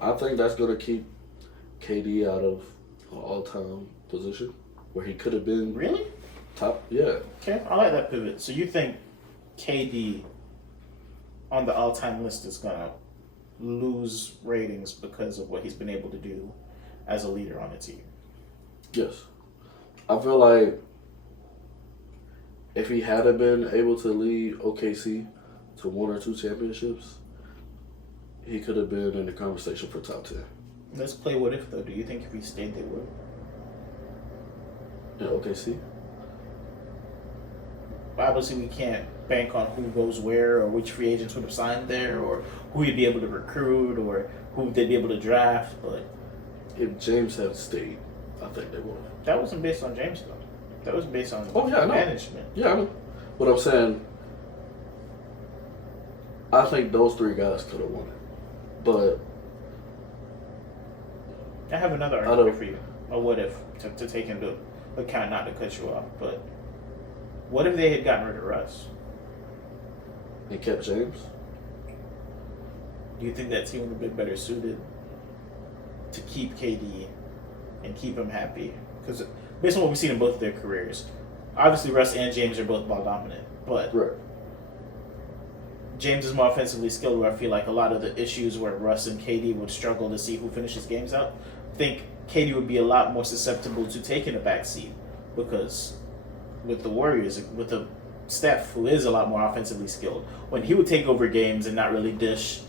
I think that's gonna keep KD out of an all-time position where he could have been Really? top. Yeah, Okay, I like that pivot. So you think KD on the all-time list is gonna lose ratings because of what he's been able to do as a leader on the team? yes. I feel like if he hadn't been able to lead OKC to one or two championships, he could have been in the conversation for top 10. Let's play what if though. Do you think if he stayed, they would? In OKC, Obviously, we can't bank on who goes where or which free agents would have signed there or who he'd be able to recruit or who they'd be able to draft. But if James had stayed, I think they would have. that wasn't based on James though. That was based on Oh yeah, I know. management. Yeah, I know. But I'm saying, I think those three guys could have won it. But I have another I argument don't. for you. A what if to take into account, not to cut you off, but what if they had gotten rid of Russ? And kept James. Do you think that team would have been better suited to keep KD and keep him happy? Because based on what we've seen in both of their careers, obviously Russ and James are both ball dominant, but Right. James is more offensively skilled. Where I feel like a lot of the issues where Russ and KD would struggle to see who finishes games out, I think KD would be a lot more susceptible to taking a back seat because with the Warriors, with the Steph, who is a lot more offensively skilled, when he would take over games and not really dish,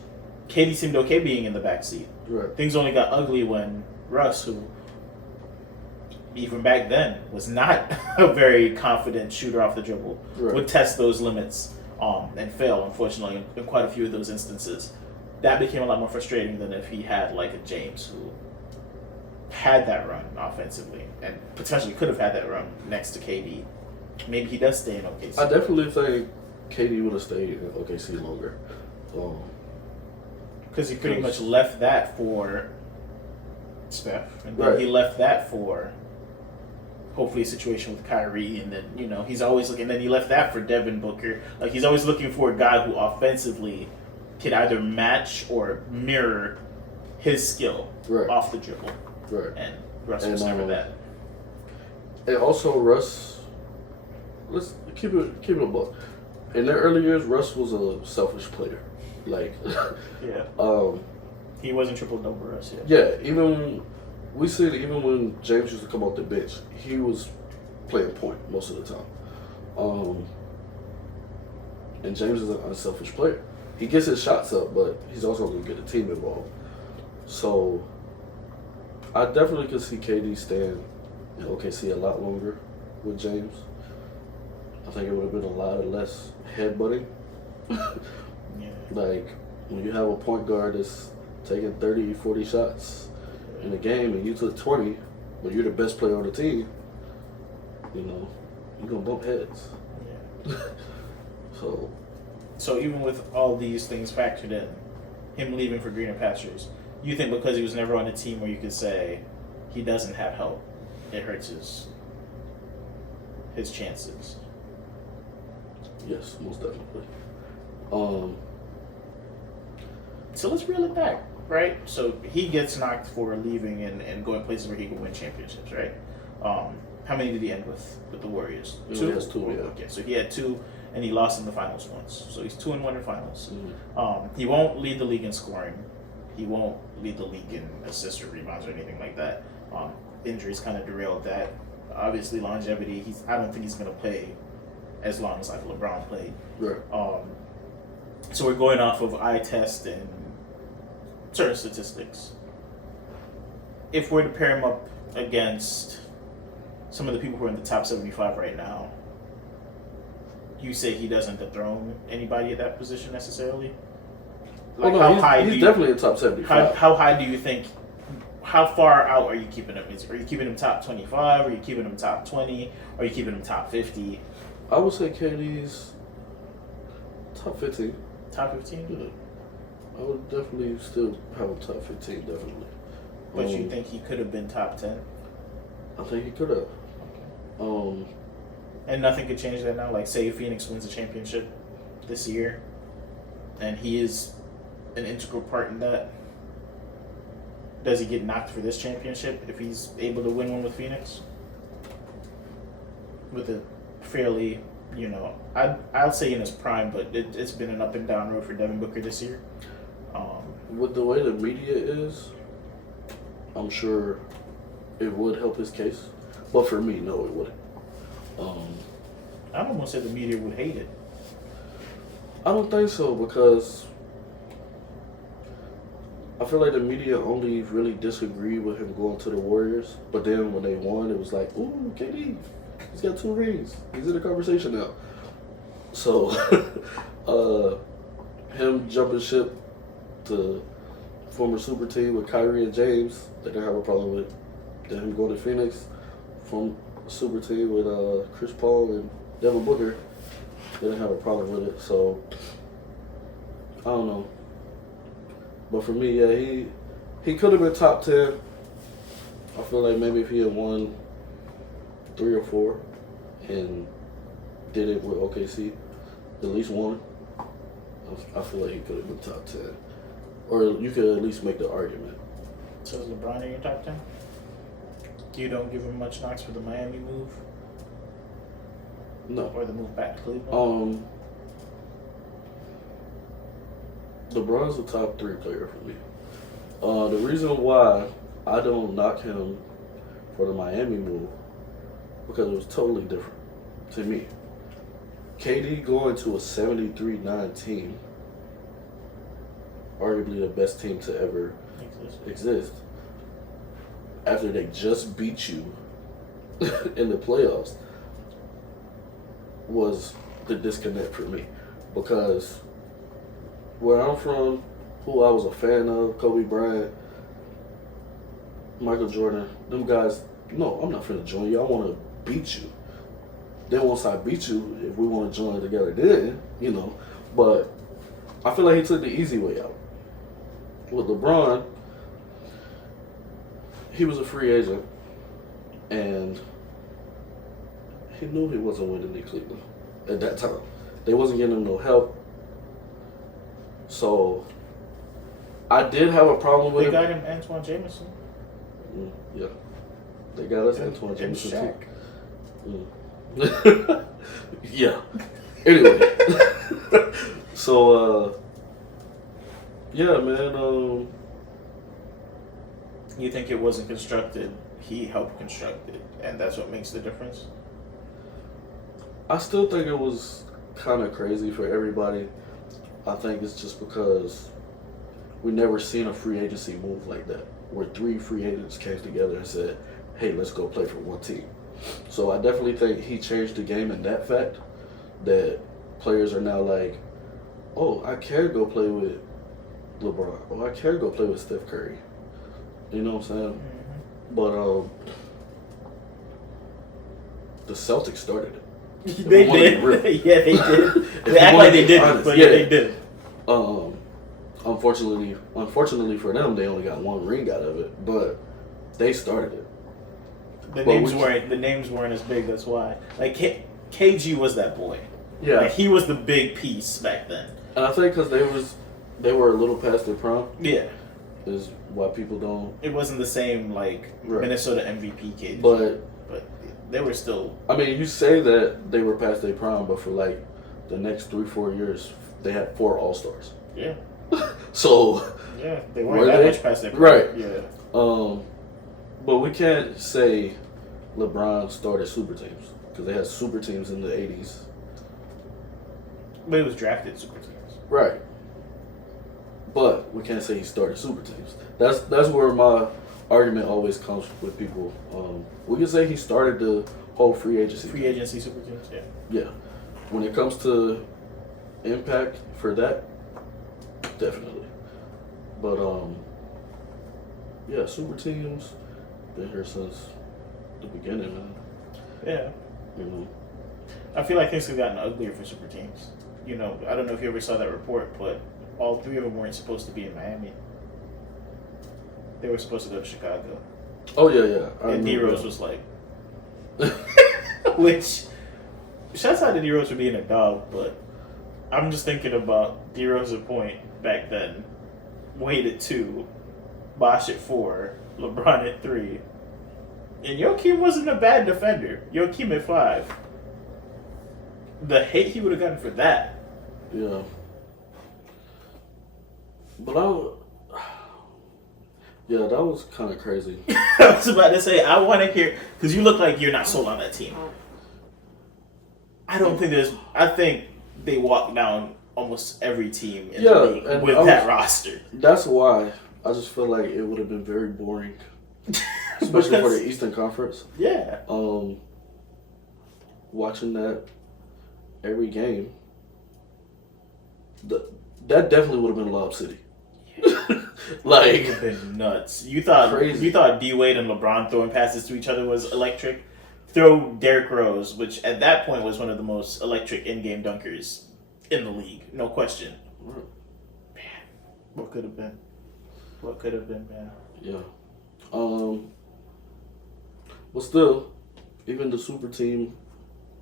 KD seemed okay being in the backseat. Right. Things only got ugly when Russ, who even back then was not a very confident shooter off the dribble, Right. would test those limits and fail, unfortunately, in quite a few of those instances. That became a lot more frustrating than if he had like a James who had that run offensively and potentially could have had that run next to KD. Maybe he does stay in OKC. I definitely think KD would have stayed in OKC longer. Um, Because he pretty much left that for Steph, and then Right. he left that for hopefully a situation with Kyrie, and then he's always looking. Then he left that for Devin Booker. Like he's always looking for a guy who offensively could either match or mirror his skill Right. off the dribble, right. and Russ was never that. And also Russ, let's keep it a buck. In their early years, Russ was a selfish player. Like, Yeah, um, he wasn't triple double Russ yet. yeah. We see it even when James used to come off the bench, he was playing point most of the time. And James is an unselfish player. He gets his shots up, but he's also going to get the team involved. So I definitely could see KD staying in OKC a lot longer with James. I think it would have been a lot of less headbutting. Yeah. Like, when you have a point guard that's taking 30, 40 shots in a game and you took 20, but you're the best player on the team, you're going to bump heads. Yeah. So, So even with all these things factored in, him leaving for greener pastures, you think because he was never on a team where you could say he doesn't have help, it hurts his chances? yes, most definitely. So let's reel it back, right? So he gets knocked for leaving and going places where he can win championships, right? How many did he end with the Warriors? He only has two, yeah. Okay, so he had two, and he lost in the finals once. So he's 2-1 in finals. Mhm. He won't lead the league in scoring. He won't lead the league in assists or rebounds or anything like that. Injuries kind of derailed that. Obviously, longevity. I don't think he's going to play as long as like LeBron played. Right. So we're going off of eye test and certain statistics. If we're to pair him up against some of the people who are in the top 75 right now, you say he doesn't dethrone anybody at that position necessarily? Like Oh, no, he's definitely in top 75. How high do you think? How far out are you keeping him? Are you keeping him top 25? Are you keeping him top 20? Are you keeping him top 50? I would say KD's top 15. Top 15? Yeah. I would definitely still have a top 15, definitely. But you think he could have been top 10? I think he could have. And nothing could change that now? Like, say Phoenix wins a championship this year, and he is an integral part in that? does he get knocked for this championship if he's able to win one with Phoenix? With a fairly, I'll say in his prime, but it's been an up and down road for Devin Booker this year. With the way the media is, I'm sure it would help his case. But for me, no, it wouldn't. I almost said the media would hate it. I don't think so, because I feel like the media only really disagreed with him going to the Warriors. But then when they won, it was like, ooh, KD, he's got 2 rings. He's in the conversation now. So, him jumping ship to former super team with Kyrie and James, they didn't have a problem with. Then him going to Phoenix from super team with Chris Paul and Devin Booker, they didn't have a problem with it. So, I don't know. But for me, yeah, he could have been top 10. I feel like maybe if he had won 3 or 4 and did it with OKC, at least one, I feel like he could have been top 10. Or you could at least make the argument. So is LeBron in your top 10? You don't give him much knocks for the Miami move? No. Or the move back to Cleveland? LeBron's the top 3 player for me. The reason why I don't knock him for the Miami move, because it was totally different to me. KD going to a 73-9 team, arguably the best team to ever exist, after they just beat you in the playoffs, was the disconnect for me. Because where I'm from, who I was a fan of, Kobe Bryant, Michael Jordan, them guys, no, I'm not finna join you. I want to beat you. Then once I beat you, if we want to join together, then, But I feel like he took the easy way out. With LeBron, he was a free agent, and he knew he wasn't winning in Cleveland at that time. They wasn't getting him no help. So I did have a problem with They him. got him Antoine Jameson. Yeah. They got us And Antoine Jameson Shaq. too. Yeah. Anyway. So yeah, man, You think it wasn't constructed, he helped construct it, and that's what makes the difference? I still think it was kind of crazy for everybody. I think it's just because we never seen a free agency move like that, where 3 free agents came together and said, hey, let's go play for one team. So I definitely think he changed the game in that fact, that players are now like, oh, I can go play with LeBron, or I can go play with Steph Curry. You know what I'm saying? Mm-hmm. But the Celtics started it. They did. Yeah, they did. They act like they didn't, but yeah, they did. Unfortunately for them, they only got 1 ring out of it, but they started it. The names weren't as big. That's why. Like KG was that boy. Yeah, like, he was the big piece back then. And I think because they were a little past their prime. Yeah, is why people don't. It wasn't the same like right. Minnesota MVP KG, but they were still. I mean, you say that they were past their prime, but for like the next 3-4 years, they had 4 All-Stars. Yeah. So. Yeah, they weren't that much past their prime. Right. Yeah. But we can't say LeBron started super teams because they had super teams in the 80s. But it was drafted super teams. Right. But we can't say he started super teams. That's where my argument always comes with people. We can say he started the whole free agency. Free agency super teams, yeah. Yeah. When it comes to impact for that, definitely. But yeah, super teams been here since the beginning, man. Yeah. I feel like things have gotten uglier for super teams. I don't know if you ever saw that report, but all 3 of them weren't supposed to be in Miami. They were supposed to go to Chicago. Oh, yeah. And D-Rose was like... Which... Shouts out to D-Rose for being a dog, but I'm just thinking about D-Rose's point back then. Waited 2 Bosh at 4, LeBron at 3. And Joakim wasn't a bad defender. Joakim at 5. The hate he would have gotten for that. Yeah. But yeah, that was kind of crazy. I was about to say, I want to hear, because you look like you're not sold on that team. I don't think I think they walk down almost every team in the league with that roster. That's why I just feel like it would have been very boring, especially for the Eastern Conference. Yeah. Watching that every game, that definitely would have been Lob City. Like, it would have been nuts. You thought D Wade and LeBron throwing passes to each other was electric? Throw Derrick Rose, which at that point was one of the most electric in-game dunkers in the league, no question. Man, what could have been? What could have been, man? Yeah. But still, even the super team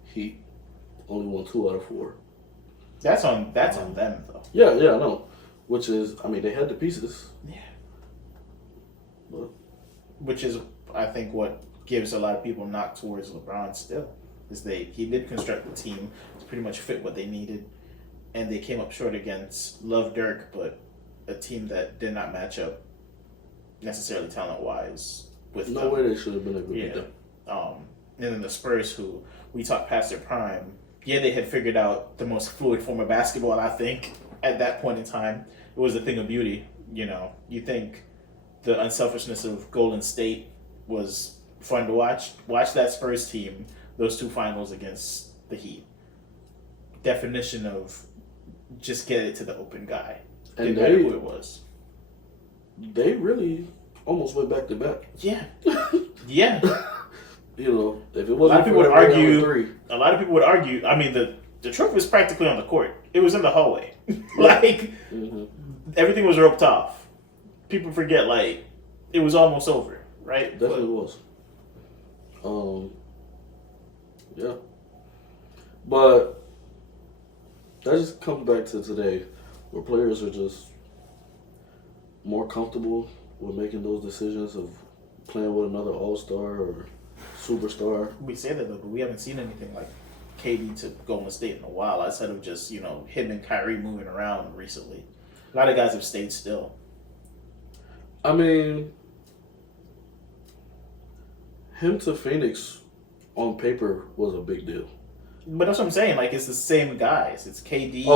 Heat only won 2 out of 4. That's on them though. Yeah, I know. Which is, I mean, they had the pieces. Yeah. But which is, I think, what gives a lot of people knock towards LeBron still. Is he did construct the team to pretty much fit what they needed. And they came up short against Love Dirk, but a team that did not match up necessarily talent-wise with no way they should have been able to beat them. And then the Spurs, who we talked past their prime, they had figured out the most fluid form of basketball, I think, at that point in time. It was a thing of beauty. You think the unselfishness of Golden State was fun to watch. Watch that Spurs team, those 2 finals against the Heat. Definition of just get it to the open guy. Didn't matter who it was. They really almost went back to back. Yeah. Yeah. If it wasn't a lot of people would argue. I mean, the trophy was practically on the court. It was in the hallway. Everything was roped off. People forget, it was almost over, right? Definitely was. Yeah. But that just comes back to today, where players are just more comfortable with making those decisions of playing with another all-star or superstar. We say that, though, but we haven't seen anything like KD to Golden State in a while, outside of just, him and Kyrie moving around recently. A lot of guys have stayed still. I mean, him to Phoenix on paper was a big deal. But that's what I'm saying. It's the same guys. It's KD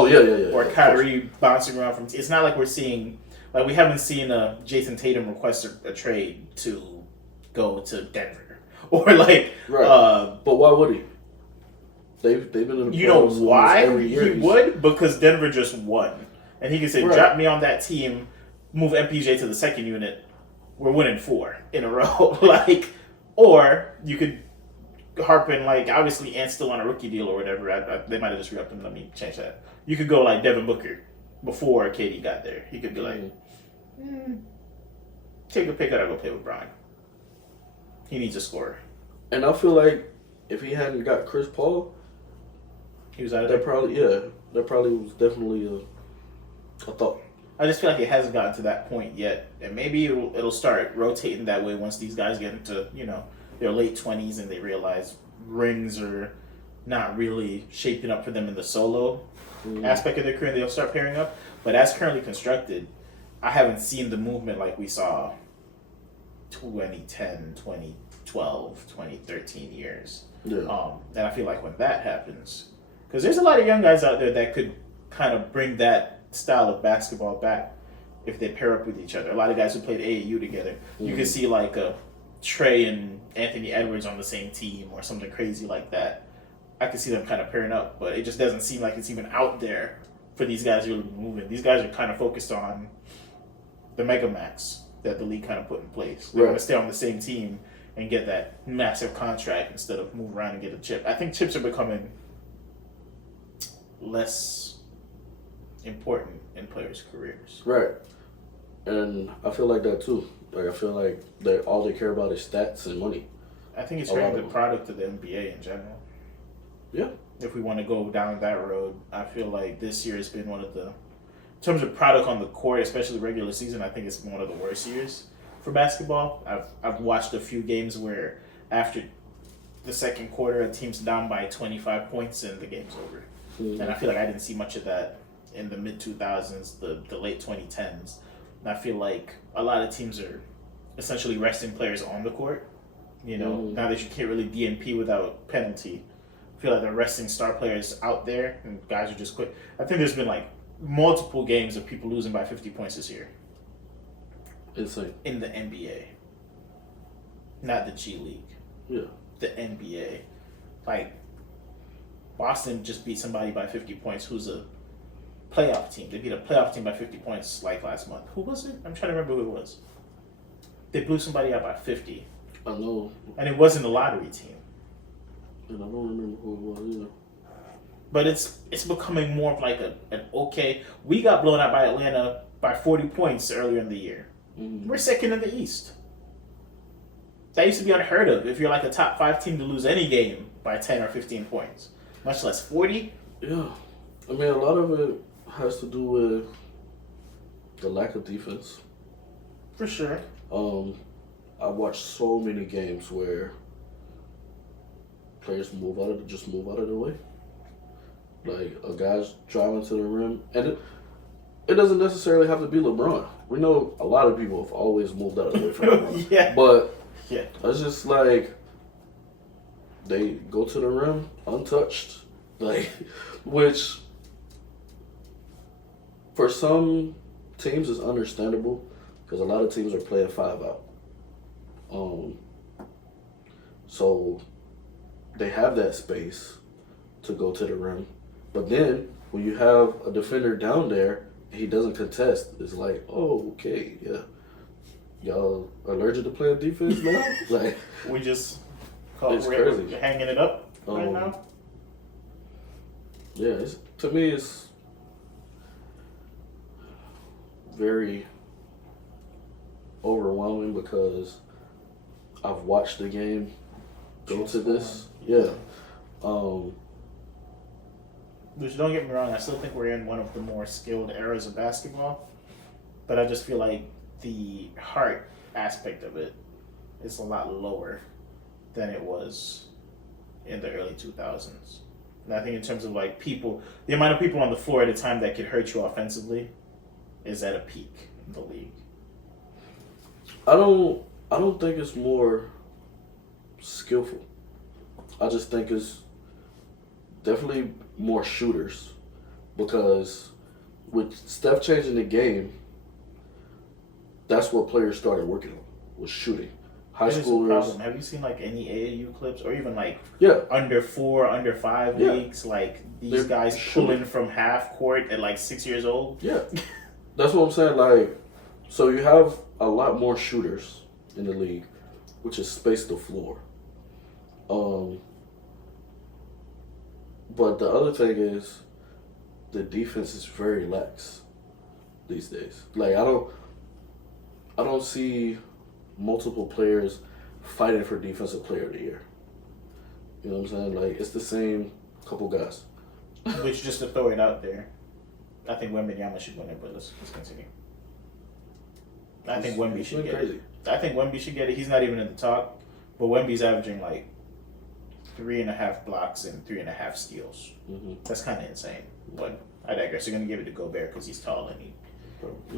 or Kyrie bouncing around from... It's not like we're seeing... we haven't seen Jason Tatum request a trade to go to Denver. Or Right. But why would he? They've been in the playoffs why every year. He would? Because Denver just won. And he could say, drop me on that team, move MPJ to the second unit. We're winning 4 in a row. Or you could harp in, obviously Ant's still on a rookie deal or whatever. They might have just re-upped him. Let me change that. You could go Devin Booker before KD got there. He could be take a pick, I gotta go play with Brian. He needs a scorer. And I feel like if he hadn't got Chris Paul, he was out of there. That probably was definitely a thought. I just feel like it hasn't gotten to that point yet, and maybe it'll start rotating that way once these guys get into their late 20s and they realize rings are not really shaping up for them in the solo aspect of their career. They'll start pairing up, but as currently constructed, I haven't seen the movement like we saw 2010, 2012, 2013 years. Yeah. And I feel like when that happens, because there's a lot of young guys out there that could kind of bring that style of basketball back if they pair up with each other. A lot of guys who played AAU together. You could see a Trey and Anthony Edwards on the same team or something crazy like that. I could see them kind of pairing up, but it just doesn't seem like it's even out there for these guys really moving. These guys are kind of focused on the mega max that the league kind of put in place. They want to stay on the same team and get that massive contract instead of move around and get a chip. I think chips are becoming less important in players' careers. Right. And I feel like that too. I feel like all they care about is stats and money. I think it's hurting the product of the NBA in general. Yeah. If we want to go down that road, I feel like this year has been one of the terms of product on the court, especially regular season, I think it's one of the worst years for basketball. I've watched a few games where after the second quarter, a team's down by 25 points and the game's over. Mm-hmm. And I feel like I didn't see much of that in the mid 2000s, the late 2010s. And I feel like a lot of teams are essentially resting players on the court. You know, now that you can't really DNP without penalty, I feel like they're resting star players out there and guys are just quit. I think there's been like multiple games of people losing by 50 points this year. Insane. In the NBA. Not the G League. Yeah. The NBA. Like, Boston just beat somebody by 50 points who's a playoff team. They beat a playoff team by 50 points like last month. Who was it? I'm trying to remember who it was. They blew somebody out by 50. I know. And it wasn't a lottery team. And I don't remember who it was either. But it's becoming more of like an okay. We got blown out by Atlanta by 40 points earlier in the year. Mm-hmm. We're second in the East. That used to be unheard of if you're like a top 5 team to lose any game by 10 or 15 points, much less 40. Yeah. I mean, a lot of it has to do with the lack of defense. For sure. I watched so many games where players move out of the way. Like a guy's driving to the rim, and it doesn't necessarily have to be LeBron. We know a lot of people have always moved out of the way from LeBron. Yeah. But yeah, it's just like they go to the rim untouched, like which for some teams is understandable because a lot of teams are playing 5 out. So they have that space to go to the rim. But then when you have a defender down there, he doesn't contest. It's like, oh, okay, yeah. Y'all allergic to playing defense now? Like we just we're hanging it up right now. Yeah, to me it's very overwhelming because I've watched the game go to this. Yeah. Which, don't get me wrong, I still think we're in one of the more skilled eras of basketball, but I just feel like the heart aspect of it is a lot lower than it was in the early 2000s. And I think in terms of like people, the amount of people on the floor at a time that could hurt you offensively is at a peak in the league. I don't think it's more skillful. I just think it's definitely more shooters because with Steph changing the game, that's what players started working on, was shooting. High schoolers. Have you seen like any AAU clips or even like yeah. under 4, under 5 leagues? Like these guys pulling from half court at like 6 years old? Yeah. That's what I'm saying. Like, so you have a lot more shooters in the league, which is space the floor. But the other thing is the defense is very lax these days. Like I don't see multiple players fighting for defensive player of the year. You know what I'm saying? Like it's the same couple guys. Which, just to throw it out there, I think Wembanyama should win it, but let's continue. I think Wemby should get it. I think Wemby should get it. He's not even in the talk, but Wemby's averaging like 3.5 blocks and 3.5 steals. Mm-hmm. That's kind of insane. But I digress. You're gonna give it to Gobert because he's tall and he,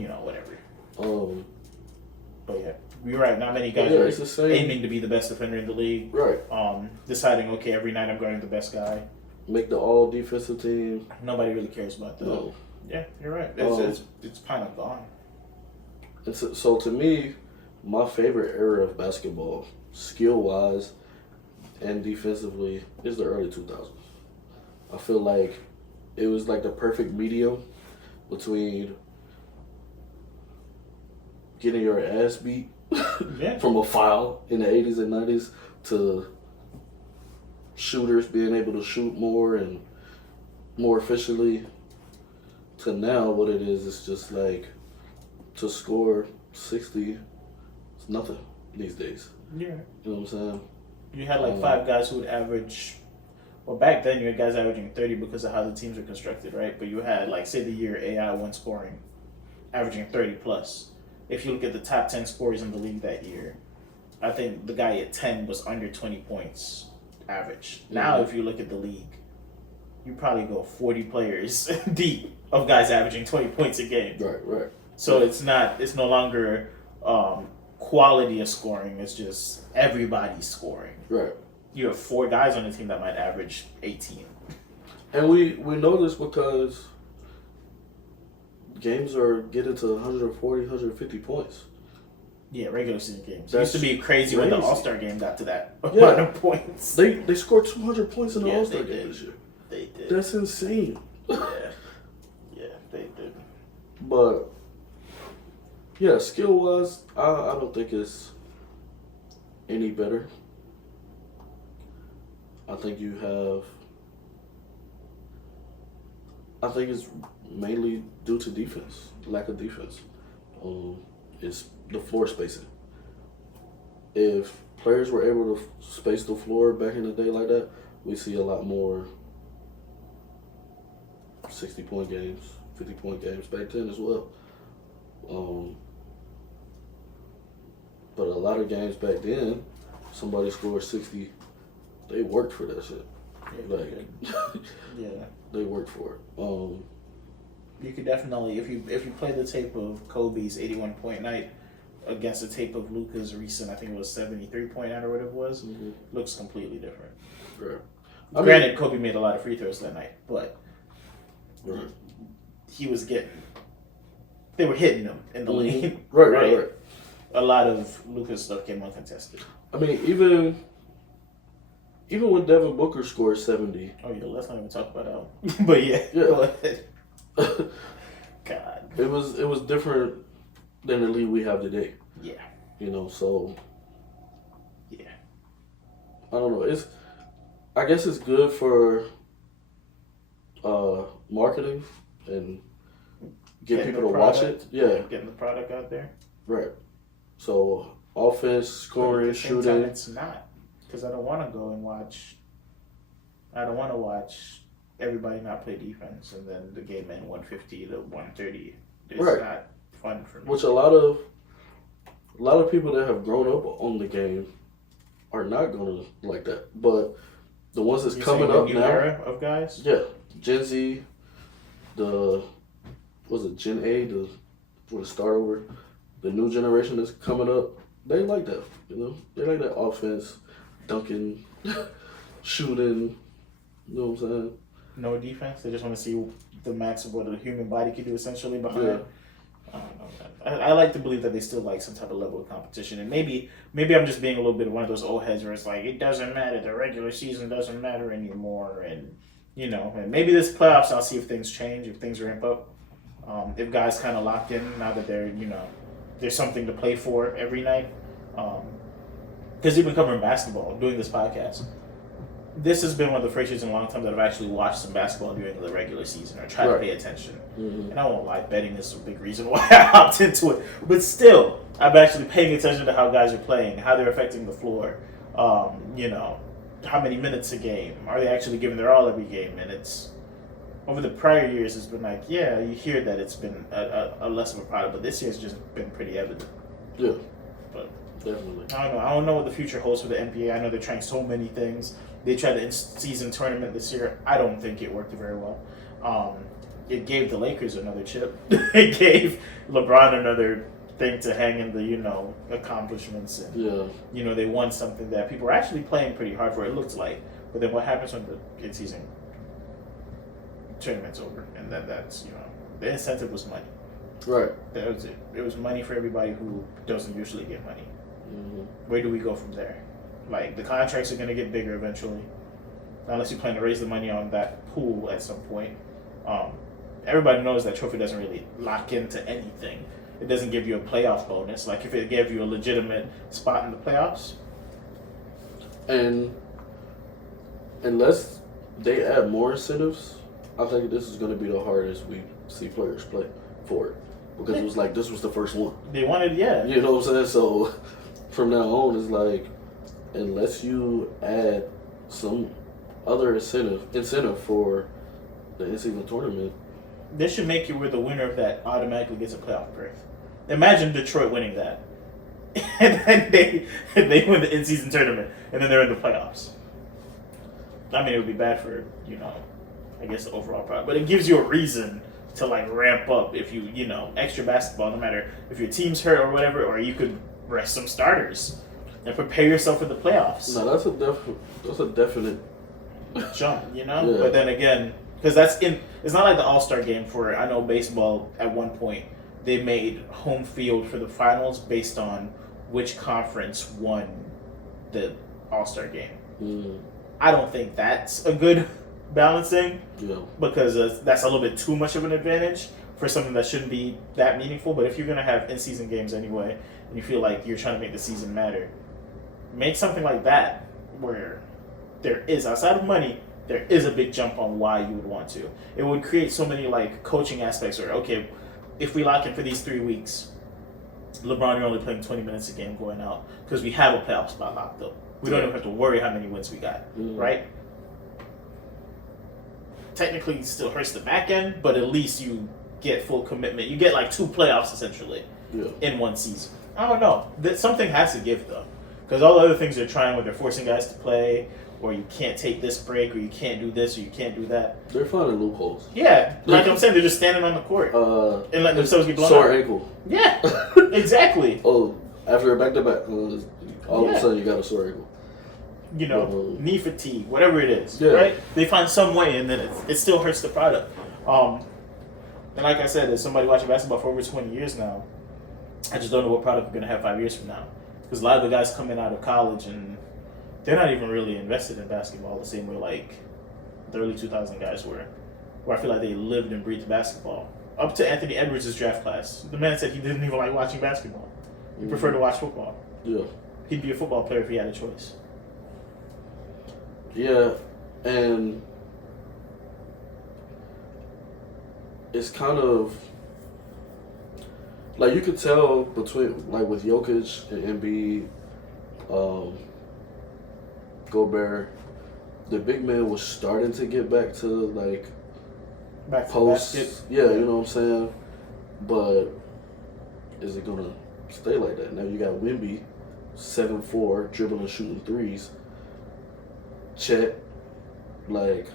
whatever. But yeah, you're right. Not many guys are aiming to be the best defender in the league. Right. Deciding, okay, every night I'm guarding the best guy. Make the all defensive team. Nobody really cares about that. No. Yeah, you're right. It's kind of gone. So to me, my favorite era of basketball, skill-wise and defensively, is the early 2000s. I feel like it was like the perfect medium between getting your ass beat from a foul in the 80s and 90s to shooters being able to shoot more and more efficiently to now what it is, it's just like to score 60, it's nothing these days. Yeah. You know what I'm saying? You had like 5 guys who would average Well, back then you had guys averaging 30 because of how the teams were constructed, right? But you had, like, say the year AI won scoring, averaging 30 plus. If you look at the top 10 scorers in the league that year, I think the guy at 10 was under 20 points average. Now, if you look at the league, you probably go 40 players deep of guys averaging 20 points a game. Right. So it's no longer quality of scoring. It's just everybody scoring. Right. You have 4 guys on the team that might average 18. And we know this because games are getting to 140, 150 points. Yeah, regular season games. That's It used to be crazy when the All-Star game got to that amount of points. They scored 200 points in the All-Star game this year. They did. That's insane. Yeah, they did. But yeah, skill-wise, I don't think it's any better. I think it's mainly due to defense, lack of defense. It's the floor spacing. If players were able to space the floor back in the day like that, we see a lot more 60-point games, 50-point games back then as well. But a lot of games back then, somebody scored 60, they worked for that shit. They worked for it. You could definitely, if you play the tape of Kobe's 81-point night against the tape of Luka's recent, I think it was 73-point night or whatever it was, looks completely different. Right. Granted, Kobe made a lot of free throws that night, but he was they were hitting him in the lane. Right. A lot of Luka's stuff came uncontested. I mean, even when Devin Booker scored 70. Oh yeah, let's not even talk about that one. But yeah. Go ahead. God. It was different than the league we have today. Yeah. So yeah. I don't know. I guess it's good for marketing and get people to watch it. Yeah. Getting the product out there. Right. So offense, scoring, shooting. Time it's not. Because I don't want to go and watch. I don't want to watch everybody not play defense and then the game end 150 to 130. It's not fun for me. Which a lot of people that have grown up on the game are not going to like that. But the ones that's coming up new now, era of guys. Yeah, Gen Z, Gen A, for the start over, the new generation that's coming up. They like that. They like that offense, dunking, shooting. You know what I'm saying? No defense. They just want to see the max of what a human body can do essentially behind. Yeah. I don't know. I like to believe that they still like some type of level of competition, and maybe I'm just being a little bit of one of those old heads where it's like it doesn't matter. The regular season doesn't matter anymore, and and maybe this playoffs I'll see if things change, if things ramp up, if guys kind of locked in now that they're there's something to play for every night. Because you've been covering basketball, doing this podcast. This has been one of the first years in a long time that I've actually watched some basketball during the regular season or tried to pay attention. And I won't lie, betting is a big reason why I opted into it. But still, I'm actually paying attention to how guys are playing, how they're affecting the floor. How many minutes a game? Are they actually giving their all every game? And it's over the prior years, it's been like, yeah, you hear that it's been a less of a product, but this year's just been pretty evident. Yeah, but definitely. I don't know what the future holds for the NBA. I know they're trying so many things. They tried the in-season tournament this year. I don't think it worked very well. It gave the Lakers another chip. It gave LeBron another thing to hang in the, accomplishments. And, they won something that people were actually playing pretty hard for, it looked like. But then what happens when the in-season tournament's over? And then that's, the incentive was money. Right. That was it. It was money for everybody who doesn't usually get money. Where do we go from there? Like, the contracts are going to get bigger eventually. Unless you plan to raise the money on that pool at some point. Everybody knows that trophy doesn't really lock into anything. It doesn't give you a playoff bonus. Like, if it gave you a legitimate spot in the playoffs. And unless they add more incentives, I think this is going to be the hardest we see players play for it. Because it was like, this was the first one. They wanted, yeah. You know what I'm saying? So, from now on, it's like, unless you add some other incentive for the in-season tournament. This should make you where the winner of that automatically gets a playoff berth. Imagine Detroit winning that, and then they win the in-season tournament, and then they're in the playoffs. I mean, it would be bad for I guess the overall product, but it gives you a reason to like ramp up if you extra basketball, no matter if your team's hurt or whatever, or you could rest some starters and prepare yourself for the playoffs. No, that's a definite jump, Yeah. But then again, because it's not like the All-Star game for, I know baseball at one point, they made home field for the finals based on which conference won the All-Star game. Mm. I don't think that's a good balancing Yeah. because that's a little bit too much of an advantage for something that shouldn't be that meaningful. But if you're going to have in-season games anyway, and you feel like you're trying to make the season matter, make something like that where there is, outside of money, there is a big jump on why you would want to. It would create so many like coaching aspects where, okay, if we lock in for these 3 weeks, LeBron, you're only playing 20 minutes a game going out because we have a playoff spot locked up. We don't even have to worry how many wins we got, right? Technically, it still hurts the back end, but at least you get full commitment. You get like 2 playoffs essentially in one season. I don't know. Something has to give though, because all the other things they're trying, where they're forcing guys to play, or you can't take this break, or you can't do this, or you can't do that. They're finding loopholes. Yeah, like I'm saying, they're just standing on the court and letting themselves get blown sore out. ankle. Yeah, exactly. After a back-to-back, all of a sudden you got a sore ankle. Knee fatigue, whatever it is, Yeah. right? They find some way, and then it still hurts the product. And like I said, as somebody watching basketball for over 20 years now, I just don't know what product we're going to have 5 years from now. Because a lot of the guys coming out of college, and they're not even really invested in basketball the same way like the early 2000 guys were, where I feel like they lived and breathed basketball. Up to Anthony Edwards' draft class. The man said he didn't even like watching basketball. He preferred to watch football. Yeah. He'd be a football player if he had a choice. Yeah, and it's kind of like you could tell between like with Jokic and Embiid, Gobert, the big man was starting to get back to like Back to post. the basket. Yeah, you know what I'm saying? But is it gonna stay like that? Now you got Wemby, 7'4", dribbling, shooting threes. Chet, like,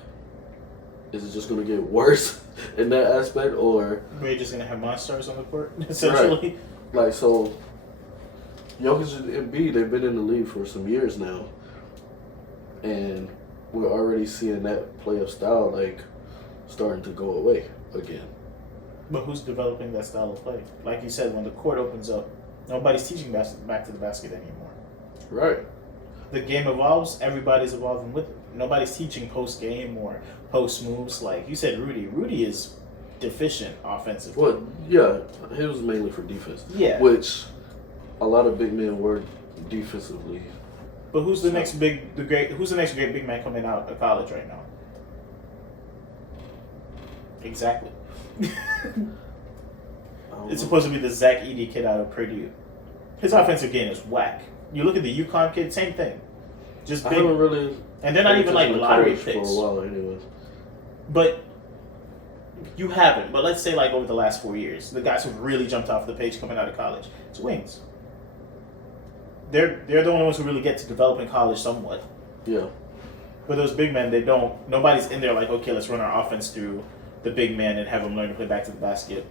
is it just gonna get worse in that aspect, or We're just gonna have monsters on the court, essentially. Right. Like, so Jokic and Embiid, they've been in the league for some years now, and we're already seeing that playoff style like starting to go away again. But who's developing that style of play? Like you said, when the court opens up, nobody's teaching back to the basket anymore. Right. The game evolves, everybody's evolving with it. Nobody's teaching post-game or post-moves. Like you said, Rudy is deficient offensively. Well, yeah, it was mainly for defense. Yeah. Which a lot of big men were defensively. But who's the next great big man coming out of college right now? Exactly. It's supposed to be the Zach Edey kid out of Purdue. His offensive game is whack. You look at the UConn kid, same thing. Just I big, haven't really, and they're not even like lottery for a picks. while, anyways. But you haven't. But let's say like over the last 4 years, the guys who've really jumped off the page coming out of college, it's wings. They're the only ones who really get to develop in college somewhat. Yeah. But those big men, they don't. Nobody's in there like, okay, let's run our offense through the big man and have them learn to play back to the basket.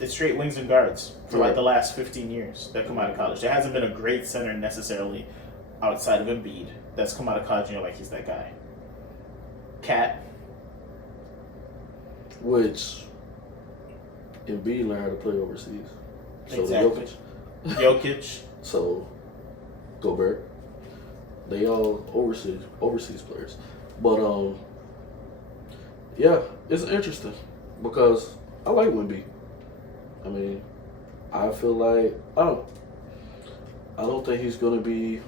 It's straight wings and guards for like the last 15 years that come out of college. There hasn't been a great center necessarily outside of Embiid that's come out of college and you're like, he's that guy. Cat. Which Embiid learned how to play overseas. So Exactly. Jokic. So Gobert. They all overseas players. But yeah, it's interesting because I like Wemby. I mean, I feel like I don't think he's gonna be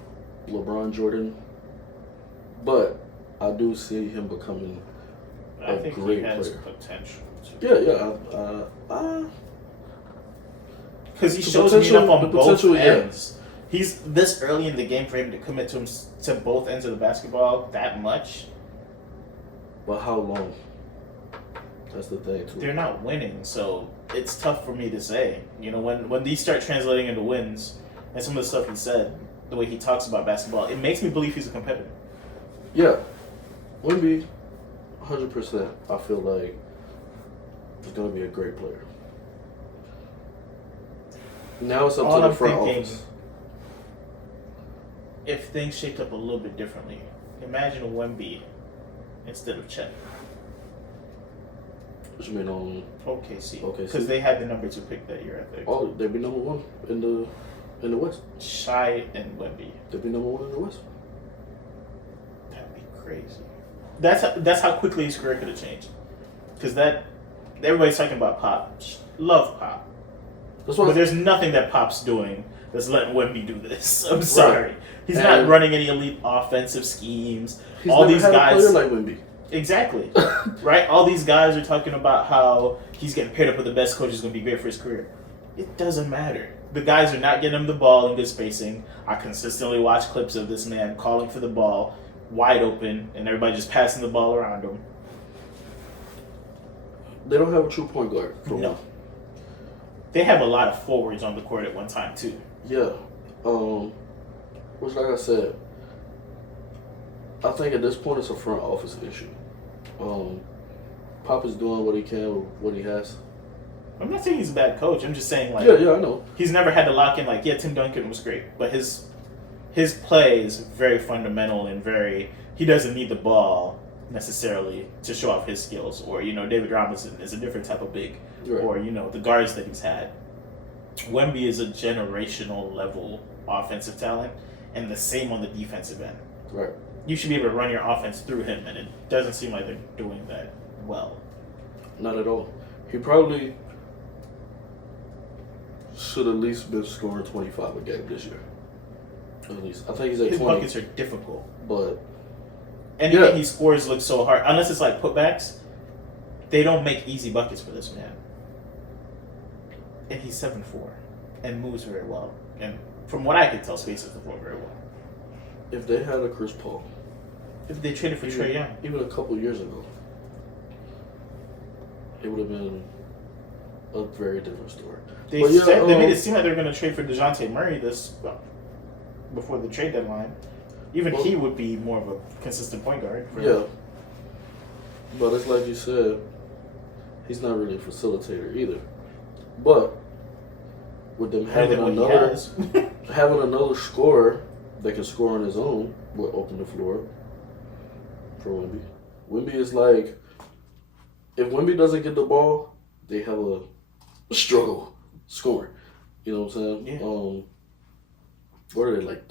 LeBron Jordan, but I do see him becoming I think great he has player. potential. Yeah. Because he The shows me potential- up on the both potential, yeah. ends. He's this early in the game for him to commit to both ends of the basketball that much. But how long? That's the thing too. They're not winning, so it's tough for me to say. You know, when these start translating into wins, and some of the stuff he said, the way he talks about basketball, it makes me believe he's a competitor. Yeah, Wemby, 100%. I feel like he's gonna be a great player. Now it's up All to the I'm front thinking, office. if things shaped up a little bit differently, imagine a Wemby instead of Chet. What you mean on OKC. OKC? Because they had the number 2 pick that year, I think. Oh, they'd be number one in the West. Shai and Wemby. They'd be number one in the West. That'd be crazy. That's how quickly his career could have changed. Because everybody's talking about Pop. Love Pop. That's why. But there's nothing that Pop's doing that's letting Wemby do this. I'm sorry. He's not And running any elite offensive schemes. he's All never these had guys. a player like Wemby. Exactly. Right? All these guys are talking about how he's getting paired up with the best coach, is going to be great for his career. It doesn't matter. The guys are not getting him the ball in good spacing. I consistently watch clips of this man calling for the ball wide open and everybody just passing the ball around him. They don't have a true point guard. For No. one. They have a lot of forwards on the court at one time, too. Yeah. Which, like I said, I think at this point it's a front office issue. Pop is doing what he can with what he has. I'm not saying he's a bad coach. I'm just saying, like, Yeah, I know. he's never had to lock in, like, yeah, Tim Duncan was great, but his play is very fundamental and he doesn't need the ball necessarily to show off his skills. Or, David Robinson is a different type of big. Right. Or, the guards that he's had. Wemby is a generational level offensive talent, and the same on the defensive end. Right. You should be able to run your offense through him, and it doesn't seem like they're doing that well. Not at all. He probably should at least been scoring 25 a game this year. At least. I think he's at His 20. buckets are difficult. But Anything he scores looks so hard. Unless it's like putbacks, they don't make easy buckets for this man. And he's 7'4", and moves very well. And from what I can tell, spaces the floor very well. if they had a Chris Paul, If they traded for Trae Young. even a couple years ago, it would have been a very different story. They made it seem like they were going to trade for DeJounte Murray before the trade deadline. Even he would be more of a consistent point guard. Yeah. But it's like you said, he's not really a facilitator either. But with them having another scorer that can score on his own will open the floor for Wemby. Wemby is like, if Wemby doesn't get the ball, they have a struggle scoring. You know what I'm saying? Yeah. What are they, like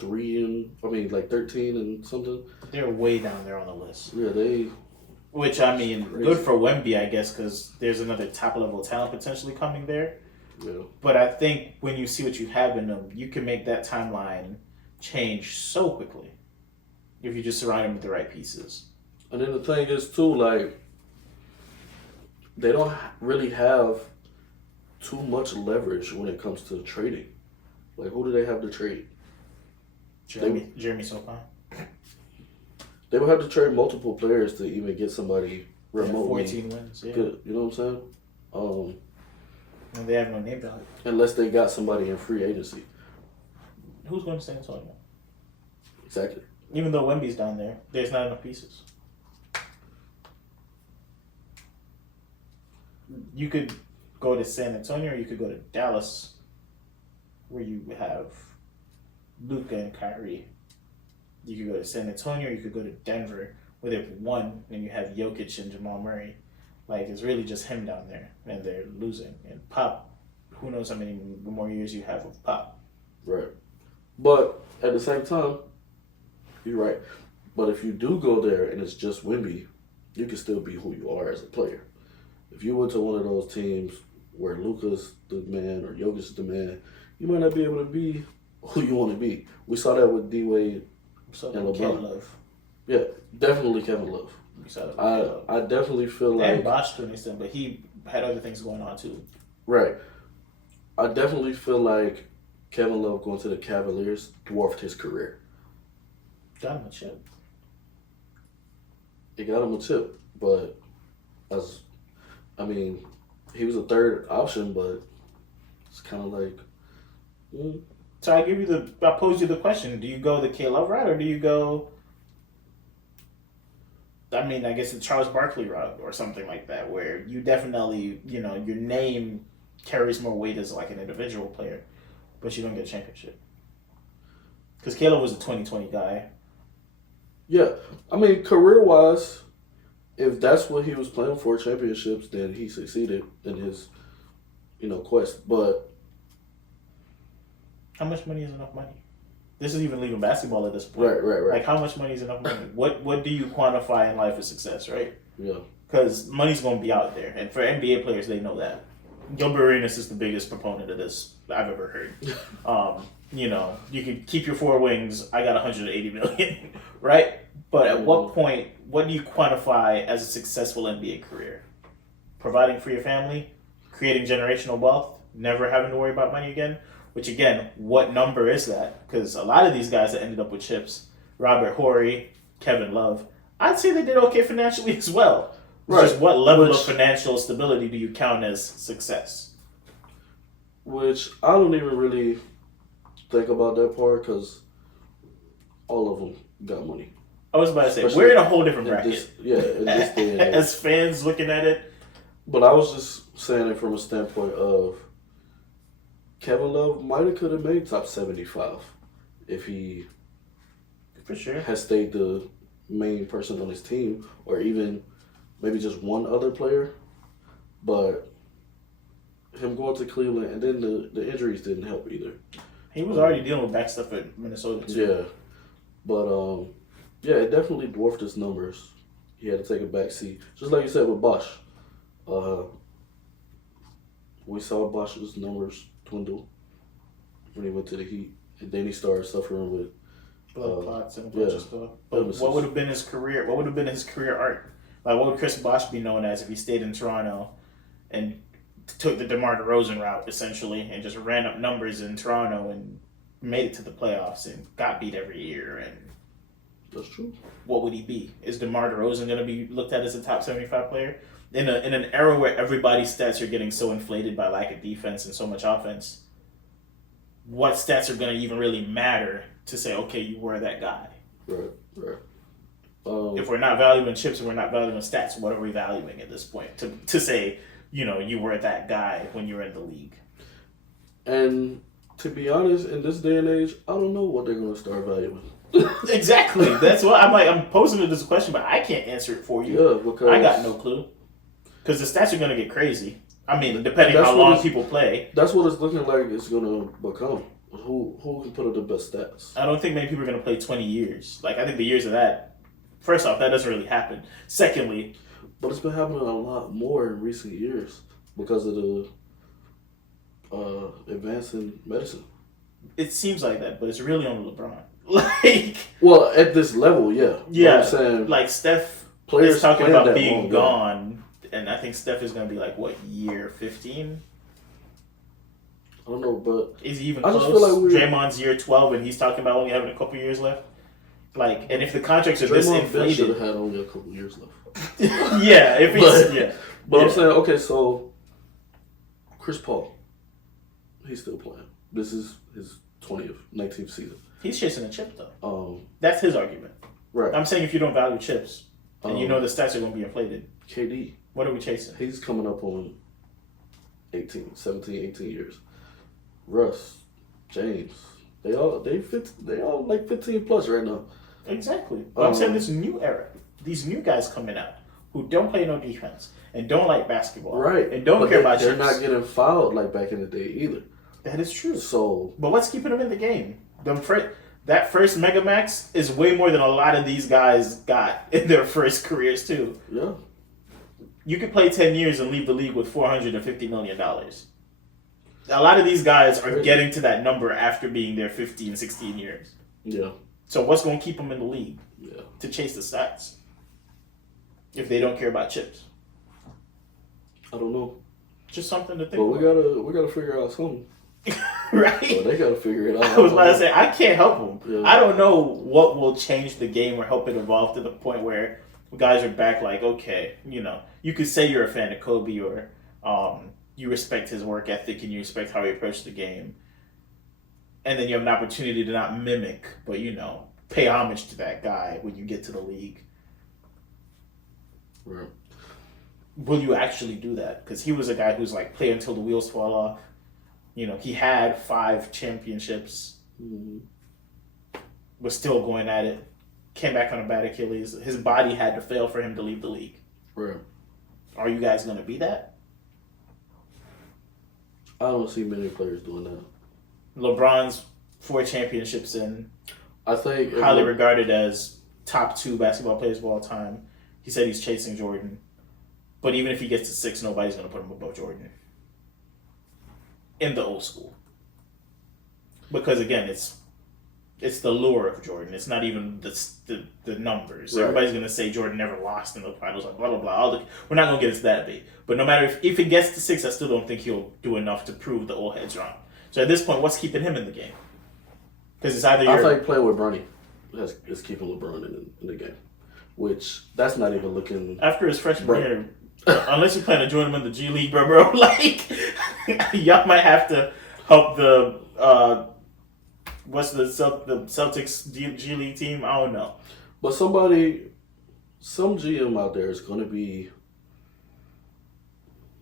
13 and something? They're way down there on the list. Yeah, they. Which, I mean, good for Wemby, I guess, because there's another top-level talent potentially coming there. Yeah. But I think when you see what you have in them, you can make that timeline change so quickly if you just surround them with the right pieces. And then the thing is, too, like, they don't really have too much leverage when it comes to trading. Like, who do they have to trade? Jeremy Sochan. They would have to trade multiple players to even get somebody remotely 14 wins, yeah. good. You know what I'm saying? And they have no name value. Unless they got somebody in free agency. Who's going to San Antonio? Exactly. Even though Wemby's down there, there's not enough pieces. You could go to San Antonio or you could go to Dallas where you have Luka and Kyrie. You could go to San Antonio or you could go to Denver where they have one and you have Jokic and Jamal Murray. Like, it's really just him down there and they're losing. And Pop, who knows how many more years you have with Pop. Right. But at the same time, you're right. But if you do go there and it's just Wemby, you can still be who you are as a player. If you went to one of those teams where Luka's the man or Jokic's the man, you might not be able to be who you want to be. We saw that with D-Wade and LeBron. Kevin Love. Yeah, definitely Kevin Love. We saw that with Kevin Love. I definitely feel like... And Bosh to an extent, but he had other things going on too. Right. I definitely feel like Kevin Love going to the Cavaliers dwarfed his career. Got him a chip. It got him a chip. But as I mean, he was a third option, but it's kind of like. Mm, So I pose you the question: do you go the K Love route or do you go? I mean, I guess the Charles Barkley route or something like that, where you definitely, your name carries more weight as like an individual player, but you don't get a championship. Because Caleb was a 2020 guy. yeah, I mean, career wise, if that's what he was playing for, championships, then he succeeded in his, quest. But How much money is enough money? This is even legal basketball at this point. right. Like, how much money is enough money? What do you quantify in life as success, right? Yeah, Because money's going to be out there. And for NBA players, they know that. Gilbert Arenas is the biggest proponent of this I've ever heard. You could keep your four wings. I got 180 million, right? But at what point, what do you quantify as a successful NBA career? Providing for your family, creating generational wealth, never having to worry about money again? Which again, what number is that? Because a lot of these guys that ended up with chips, Robert Horry, Kevin Love, I'd say they did okay financially as well. Right. Just what level of financial stability do you count as success? Which I don't even really think about that part because all of them got money. I was about to say, we're in a whole different bracket. In this day and age. As fans looking at it. But I was just saying it from a standpoint of Kevin Love might have could have made top 75 if he for sure has stayed the main person on his team, or even maybe just one other player. But him going to Cleveland and then the injuries didn't help either. He was already dealing with back stuff at Minnesota too. Yeah, but it definitely dwarfed his numbers. He had to take a back seat, just like you said with Bosch. We saw Bosch's numbers dwindle when he went to the Heat, and then he started suffering with blood clots and a bunch of stuff. But what would have been his career? What would have been his career arc? Like, what would Chris Bosh be known as if he stayed in Toronto and took the DeMar DeRozan route essentially and just ran up numbers in Toronto and made it to the playoffs and got beat every year? And that's true. What would he be? Is DeMar DeRozan going to be looked at as a top 75 player? In an era where everybody's stats are getting so inflated by lack of defense and so much offense, what stats are going to even really matter to say, okay, you were that guy? Right. If we're not valuing chips and we're not valuing stats, what are we valuing at this point to say, you were that guy when you were in the league? And to be honest, in this day and age, I don't know what they're going to start valuing. Exactly. That's what I'm posing this question, but I can't answer it for you. Yeah, because I got no clue. Because the stats are going to get crazy. I mean, depending how long people play. That's what it's looking like it's going to become. Who can put up the best stats? I don't think many people are going to play 20 years. Like, I think the years of that, first off, that doesn't really happen. Secondly... But it's been happening a lot more in recent years because of the advance in medicine. It seems like that, but it's really on LeBron. Like... Well, at this level, yeah. Yeah. I'm saying, like, Steph players is talking about being long, gone... And I think Steph is going to be like, what, year 15? I don't know, but... Is he even I close? just feel like Draymond's year 12 and he's talking about only having a couple years left? Like, and if the contracts are this inflated... should have had only a couple years left. Yeah, if he's... But I'm saying, okay, so... Chris Paul. He's still playing. This is his 19th season. He's chasing a chip, though. That's his argument. Right. I'm saying if you don't value chips, and you know the stats are going to be inflated... KD. What are we chasing? He's coming up on 17, 18 years. Russ, James, they all like 15 plus right now. Exactly. But I'm saying this new era, these new guys coming out who don't play no defense and don't like basketball, right? And don't care about they're chips. not getting fouled like back in the day either. That is true. So, but what's keeping them in the game? That first Mega Max is way more than a lot of these guys got in their first careers too. Yeah. You could play 10 years and leave the league with $450 million. A lot of these guys are getting to that number after being there 15, 16 years. Yeah. So what's going to keep them in the league? Yeah. To chase the stats. If they don't care about chips. I don't know. Just something to think about. But we gotta figure out something. Right? Well, they gotta figure it out. I was about to say, I can't help them. Yeah. I don't know what will change the game or help it evolve to the point where guys are back. Like, okay, you could say you're a fan of Kobe, or you respect his work ethic and you respect how he approached the game, and then you have an opportunity to not mimic, but pay homage to that guy when you get to the league. Right. Will you actually do that? Because he was a guy who's like, play until the wheels fall off. He had 5 championships, was still going at it, came back on a bad Achilles. His body had to fail for him to leave the league. Right. Are you guys going to be that? I don't see many players doing that. LeBron's 4 championships in. I think highly regarded as top 2 basketball players of all time. He said he's chasing Jordan. But even if he gets to 6, nobody's going to put him above Jordan. In the old school. Because again, it's the lure of Jordan. It's not even the numbers. Right. Everybody's going to say Jordan never lost in the finals, like blah, blah, blah. We're not going to get into that debate. But no matter if it gets to 6, I still don't think he'll do enough to prove the old heads wrong. So at this point, what's keeping him in the game? Because it's either I think playing with Bronny is keeping LeBron in the game. Which, that's not even looking... After his freshman year, unless you plan to join him in the G League, bro, like, y'all might have to help the... what's the Celtics G League team? I don't know. But some GM out there is going to be...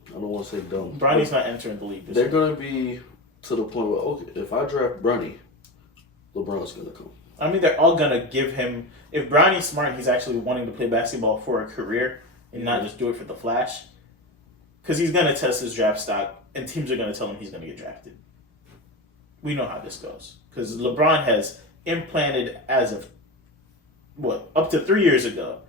I don't want to say dumb. Bronny's not entering the league this year. They're going year. to be to the point where, okay, if I draft Bronny, LeBron's going to come. I mean, they're all going to give him... If Bronny's smart, he's actually wanting to play basketball for a career and not just do it for the flash. Because he's going to test his draft stock, and teams are going to tell him he's going to get drafted. We know how this goes. Because LeBron has implanted, as of, up to 3 years ago,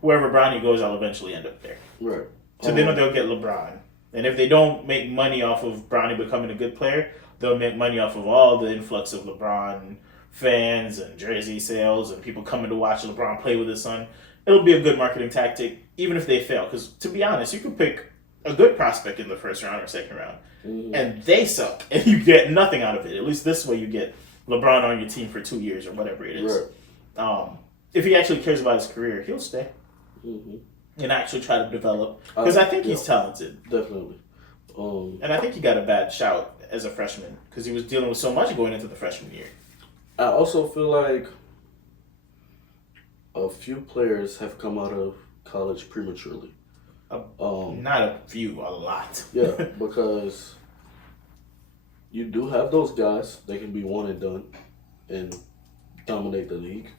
wherever Bronny goes, I'll eventually end up there. Right. So they know they'll get LeBron. And if they don't make money off of Bronny becoming a good player, they'll make money off of all the influx of LeBron fans and jersey sales and people coming to watch LeBron play with his son. It'll be a good marketing tactic, even if they fail. Because, to be honest, you could pick a good prospect in the first round or second round, and they suck, and you get nothing out of it. At least this way you get LeBron on your team for 2 years or whatever it is. Right. If he actually cares about his career, he'll stay and actually try to develop. Because I think he's talented. Definitely. And I think he got a bad shout as a freshman because he was dealing with so much going into the freshman year. I also feel like a few players have come out of college prematurely. Not a few, a lot. Yeah, because you do have those guys. They can be one and done and dominate the league.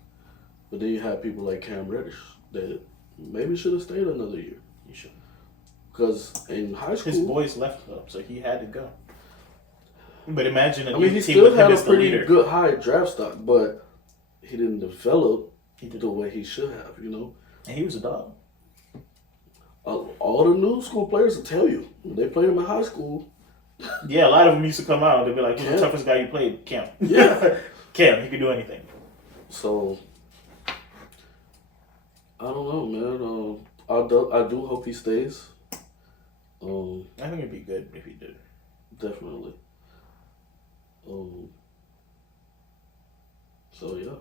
But then you have people like Cam Reddish that maybe should have stayed another year. He should. Because in high school... His boys left, though, so he had to go. But imagine he team still with had him a as pretty the leader. good high draft stock, but he didn't develop the way he should have, And he was a dog. All the new school players will tell you. When they played him in high school. Yeah, a lot of them used to come out and they'd be like, who's the toughest guy you played? Cam. Yeah. Cam, he could do anything. So, I don't know, man. I do hope he stays. I think it'd be good if he did. Definitely. So yeah.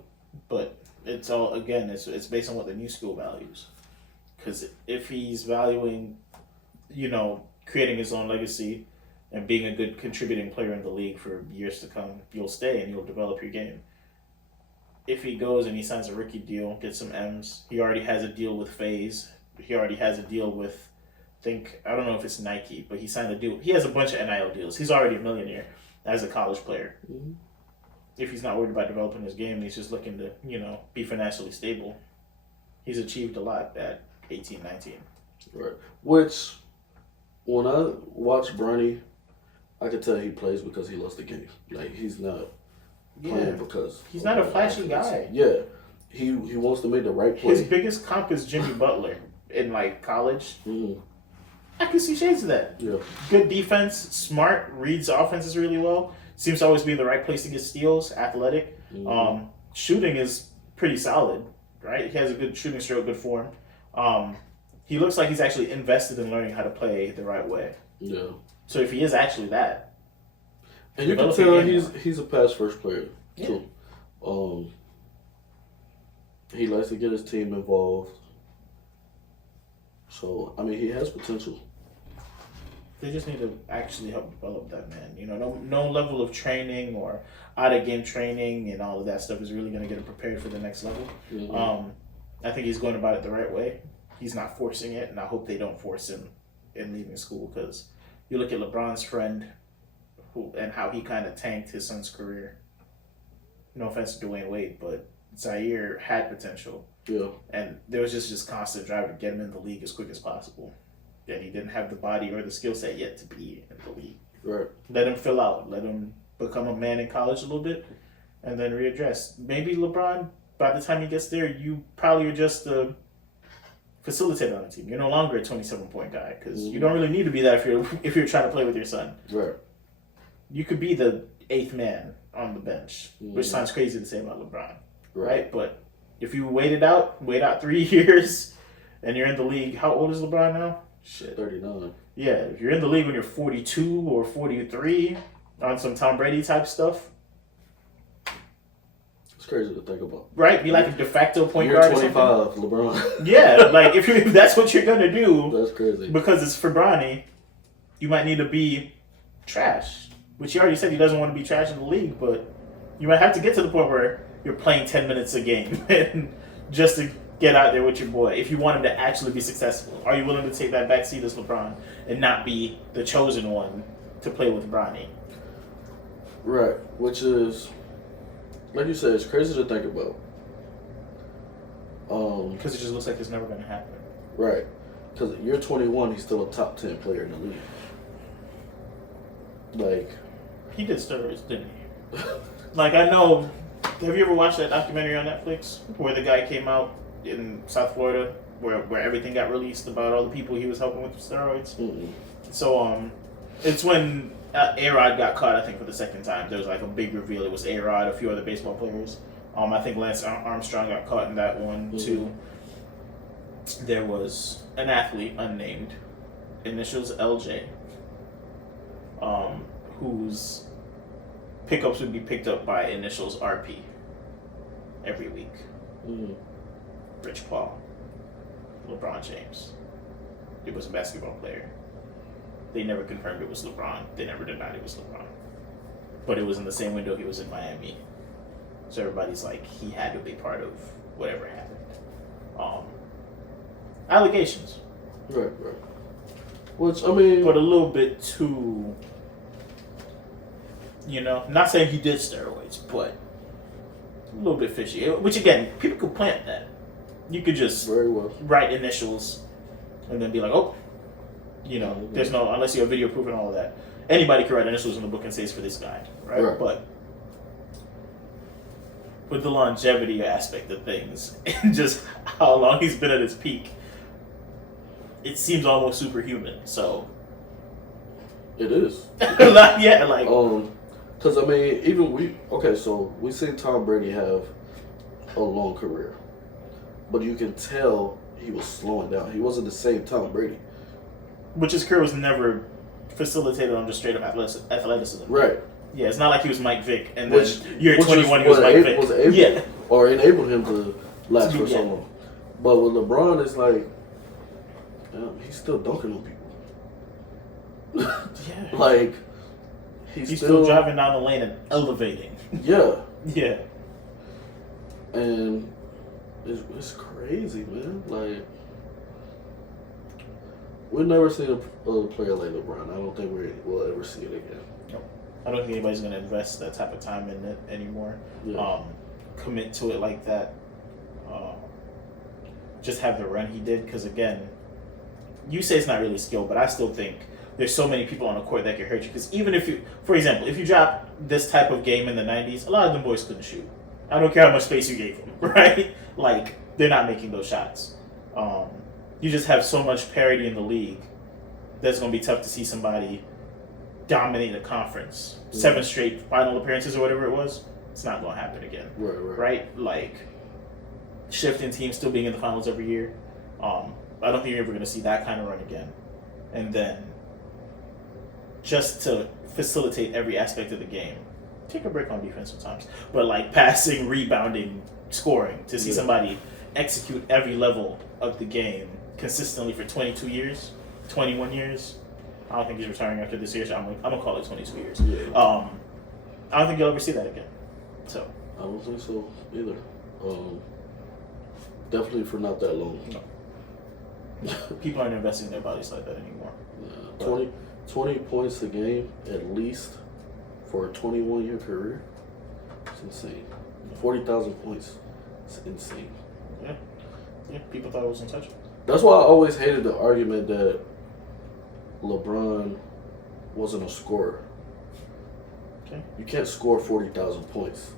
But it's all, again, it's based on what the new school values. Because if he's valuing, creating his own legacy and being a good contributing player in the league for years to come, you'll stay and you'll develop your game. If he goes and he signs a rookie deal, gets some M's, he already has a deal with FaZe. He already has a deal with, I don't know if it's Nike, but he signed a deal. He has a bunch of NIL deals. He's already a millionaire as a college player. Mm-hmm. If he's not worried about developing his game, he's just looking to, be financially stable. He's achieved a lot at 18, 19. Right. Which, when I watch Bronny, I can tell he plays because he loves the game. Like, he's not playing because... He's not a flashy guy. Yeah. He wants to make the right play. His biggest comp is Jimmy Butler in, college. Mm-hmm. I can see shades of that. Yeah. Good defense, smart, reads offenses really well. Seems to always be in the right place to get steals, athletic. Mm-hmm. Shooting is pretty solid, right? He has a good shooting stroke, good form. He looks like he's actually invested in learning how to play the right way. Yeah. So if he is actually that, and you can tell he's a pass first player too. He likes to get his team involved. So I mean, he has potential. They just need to actually help develop that man. No level of training or out of game training and all of that stuff is really going to get him prepared for the next level. Mm-hmm. I think he's going about it the right way. He's not forcing it, and I hope they don't force him in leaving school because you look at LeBron's friend and how he kind of tanked his son's career. No offense to Dwayne Wade, but Zaire had potential. Yeah. And there was just this constant drive to get him in the league as quick as possible. And he didn't have the body or the skill set yet to be in the league. Right. Let him fill out. Let him become a man in college a little bit and then readdress. Maybe LeBron, by the time he gets there, you probably are just a facilitator on the team. You're no longer a 27-point guy because you don't really need to be that if you're trying to play with your son. Right. You could be the 8th man on the bench, which sounds crazy to say about LeBron. Right? But if you wait out 3 years and you're in the league, how old is LeBron now? Shit. 39. Yeah, if you're in the league when you're 42 or 43 on some Tom Brady type stuff. It's crazy to think about. Right? Be like a de facto point You're guard 25, or something. LeBron. Yeah, like if that's what you're going to do. That's crazy. Because it's for Bronny, you might need to be trash. Which he already said he doesn't want to be trash in the league, but you might have to get to the point where you're playing 10 minutes a game and just to get out there with your boy. If you want him to actually be successful, are you willing to take that back seat as LeBron and not be the chosen one to play with Bronny? Right, which is, like you said, it's crazy to think about. Because it just looks like it's never going to happen. Right, because you're 21, he's still a top 10 player in the league. Like, he did steroids, didn't he? Like, I know. Have you ever watched that documentary on Netflix where the guy came out in South Florida where everything got released about all the people he was helping with steroids? Mm-mm. So it's when A-Rod got caught, I think, for the second time. There was like a big reveal. It was A-Rod, a few other baseball players. I think Lance Armstrong got caught in that one too. There was an athlete, unnamed, initials LJ, whose pickups would be picked up by initials RP every week. Rich Paul, LeBron James. It was a basketball player. They never confirmed it was LeBron. They never denied it was LeBron. But it was in the same window he was in Miami. So everybody's like, he had to be part of whatever happened. Allegations. Right. Which, I mean... But a little bit too... not saying he did steroids, but a little bit fishy. Which, again, people could plant that. You could just very well write initials and then be like, oh, there's no... Unless you have video proof and all of that. Anybody could write initials in the book and say it's for this guy, right? But with the longevity aspect of things and just how long he's been at his peak, it seems almost superhuman. So it is. Yeah, like because I mean, even we seen Tom Brady have a long career, but you can tell he was slowing down. He wasn't the same Tom Brady. Which his career was never facilitated on just straight up athleticism. Right. Yeah, it's not like he was Mike Vick, and then you're 21, he was Mike Vick. Or enabled him to last for so long. But with LeBron, it's like, he's still dunking on people. Yeah. Like, he's still driving down the lane and elevating. Yeah. Yeah. And it's crazy, man. Like, we've never seen a player like LeBron. I don't think we'll ever see it again. I don't think anybody's going to invest that type of time in it anymore. Yeah. Commit to it like that. Just have the run he did. Because, again, you say it's not really skill, but I still think there's so many people on the court that can hurt you. Because even if you, for example, if you drop this type of game in the 90s, a lot of them boys couldn't shoot. I don't care how much space you gave them, right? Like, they're not making those shots. You just have so much parity in the league that's going to be tough to see somebody dominate a conference. 7 straight final appearances or whatever it was. It's not going to happen again. Right? Like, shifting teams still being in the finals every year. I don't think you're ever going to see that kind of run again. And then, just to facilitate every aspect of the game, take a break on defense sometimes. But like passing, rebounding, scoring, to see somebody execute every level of the game consistently for 22 years, 21 years. I don't think he's retiring after this year, so I'm gonna call it 22 years. Yeah. I don't think you'll ever see that again. So I don't think so either. Definitely for not that long. no. People aren't investing in their bodies like that anymore. Yeah, 20 points a game at least for a 21-year career. It's insane. 40,000 points. It's insane. Yeah, people thought it was untouchable. That's why I always hated the argument that LeBron wasn't a scorer. Okay. You can't score 40,000 points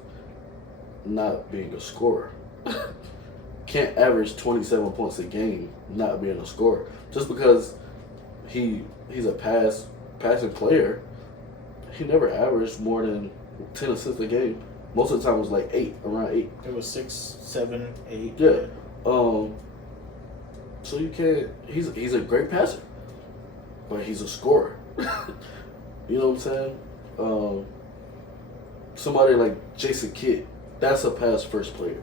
not being a scorer. Can't average 27 points a game not being a scorer. Just because he's a passing player, he never averaged more than 10 assists a game. Most of the time it was like around 8. It was 6, 7, 8. Yeah. So you can't. He's a great passer, but he's a scorer. You know what I'm saying? Somebody like Jason Kidd, that's a pass first player.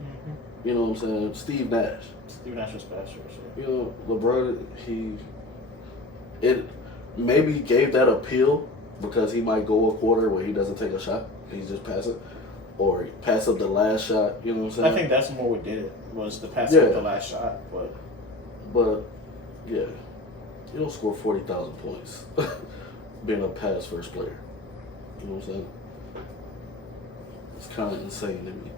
Mm-hmm. You know what I'm saying? Steve Nash. Steve Nash was passer, sure. You know, LeBron. It maybe gave that appeal because he might go a quarter where he doesn't take a shot. He's just passing. Or pass up the last shot, you know what I'm saying? I think that's more what did it, was the passing of the last shot. But, yeah, you don't score 40,000 points being a pass first player. You know what I'm saying? It's kind of insane to me.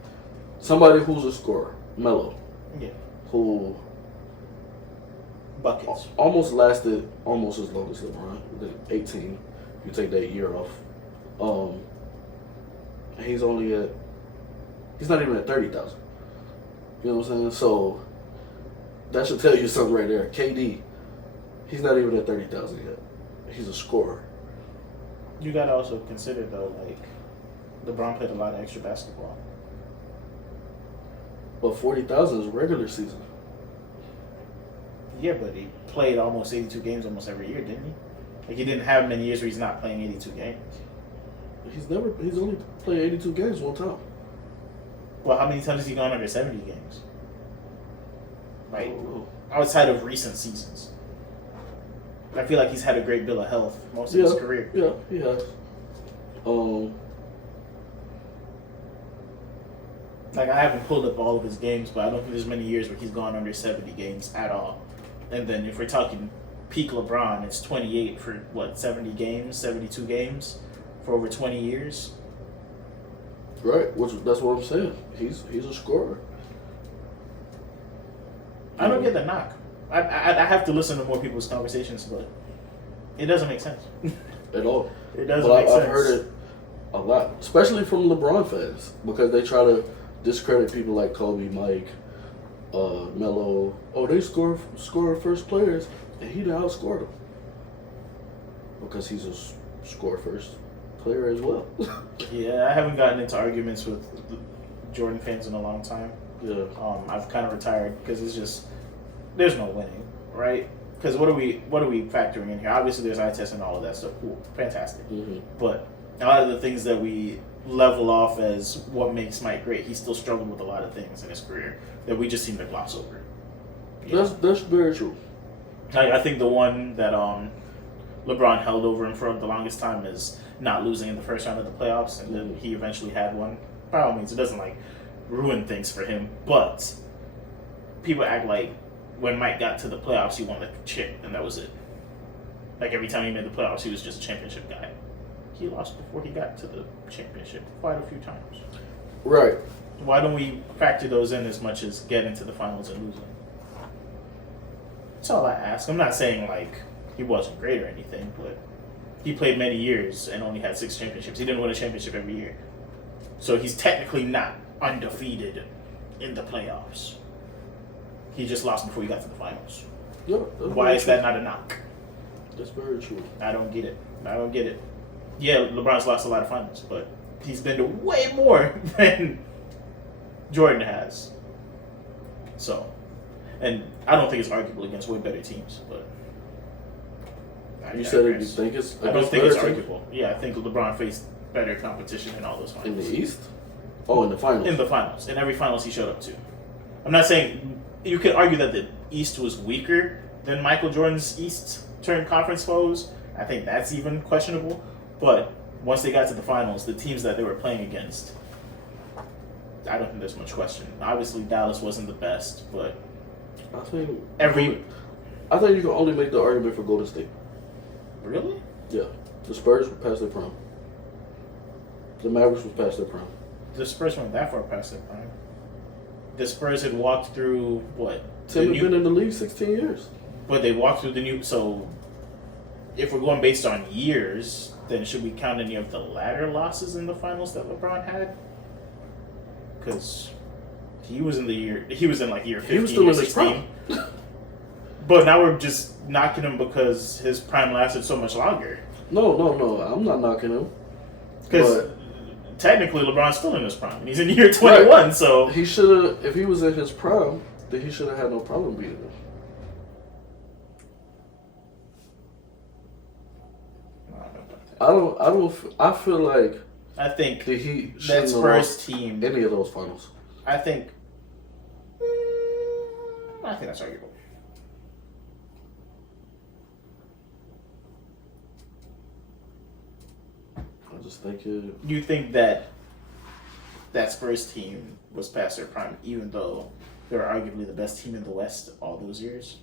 Somebody who's a scorer, Melo, Yeah. who Buckets. almost lasted almost as long as LeBron, 18, if you take that year off. He's not even at 30,000. You know what I'm saying? So that should tell you something right there. KD, he's not even at 30,000 yet. He's a scorer. You gotta also consider though, like LeBron played a lot of extra basketball. But 40,000 is regular season. Yeah, but he played almost 82 games almost every year, didn't he? Like he didn't have many years where he's not playing 82 games. He's only played 82 games one time. Well, how many times has he gone under 70 games? I Like don't know. outside of recent seasons. I feel like he's had a great bill of health most of his career. Yeah, he has. Like I haven't pulled up all of his games, but I don't think there's many years where he's gone under 70 games at all. And then if we're talking peak LeBron, it's 28 for 70 games, 72 games for over 20 years. Right, that's what I'm saying. He's a scorer. I don't get the knock. I have to listen to more people's conversations, but it doesn't make sense. At all. It doesn't But make sense. I've heard it a lot, especially from LeBron fans, because they try to discredit people like Kobe, Mike, Melo. Oh, they score first players, and he done outscored them because he's a score first player as well. Yeah, I haven't gotten into arguments with Jordan fans in a long time. Yeah. I've kind of retired because it's just there's no winning, right? Because what are we factoring in here? Obviously, there's eye test and all of that stuff. Cool, fantastic. Mm-hmm. But a lot of the things that we level off as what makes Mike great, he still struggled with a lot of things in his career that we just seem to gloss over. That's very true. I think the one that LeBron held over him for the longest time is not losing in the first round of the playoffs, and then he eventually had one. By all means, it doesn't ruin things for him, but people act like when Mike got to the playoffs, he won the chip, and that was it. Like every time he made the playoffs, he was just a championship guy. He lost before he got to the championship quite a few times. Right. Why don't we factor those in as much as getting to the finals and losing? That's all I ask. I'm not saying he wasn't great or anything, but he played many years and only had 6 championships. He didn't win a championship every year. So he's technically not undefeated in the playoffs. He just lost before he got to the finals. Yeah. Why is that not a knock? That's very true. I don't get it. Yeah, LeBron's lost a lot of finals, but he's been to way more than Jordan has. So, and I don't think it's arguable against way better teams, but you said it. You think it's? I don't think it's arguable. Yeah, I think LeBron faced better competition in all those In finals. the East? Oh, in the finals. In the finals, in every finals he showed up to. I'm not saying you could argue that the East was weaker than Michael Jordan's East turned conference foes. I think that's even questionable. But once they got to the finals, the teams that they were playing against, I don't think there's much question. Obviously, Dallas wasn't the best, but I think you can only make the argument for Golden State. Really? Yeah. The Spurs were past their prime. The Mavericks was past their prime. The Spurs weren't that far past their prime. The Spurs had walked through what? Tim had been in the league 16 years. But they walked through the new. So, if we're going based on years, then should we count any of the latter losses in the finals that LeBron had? Because he was in year 15. He was still in his 16. prime. But now we're just knocking him because his prime lasted so much longer. No. I'm not knocking him. Because technically LeBron's still in his prime. And he's in year 21, right. So... He should have... If he was in his prime, then he should have had no problem beating him. I feel like... I think the Heat that Spurs team... any of those finals. I think that's arguable. I just think it... You think that Spurs team was past their prime, even though they were arguably the best team in the West all those years?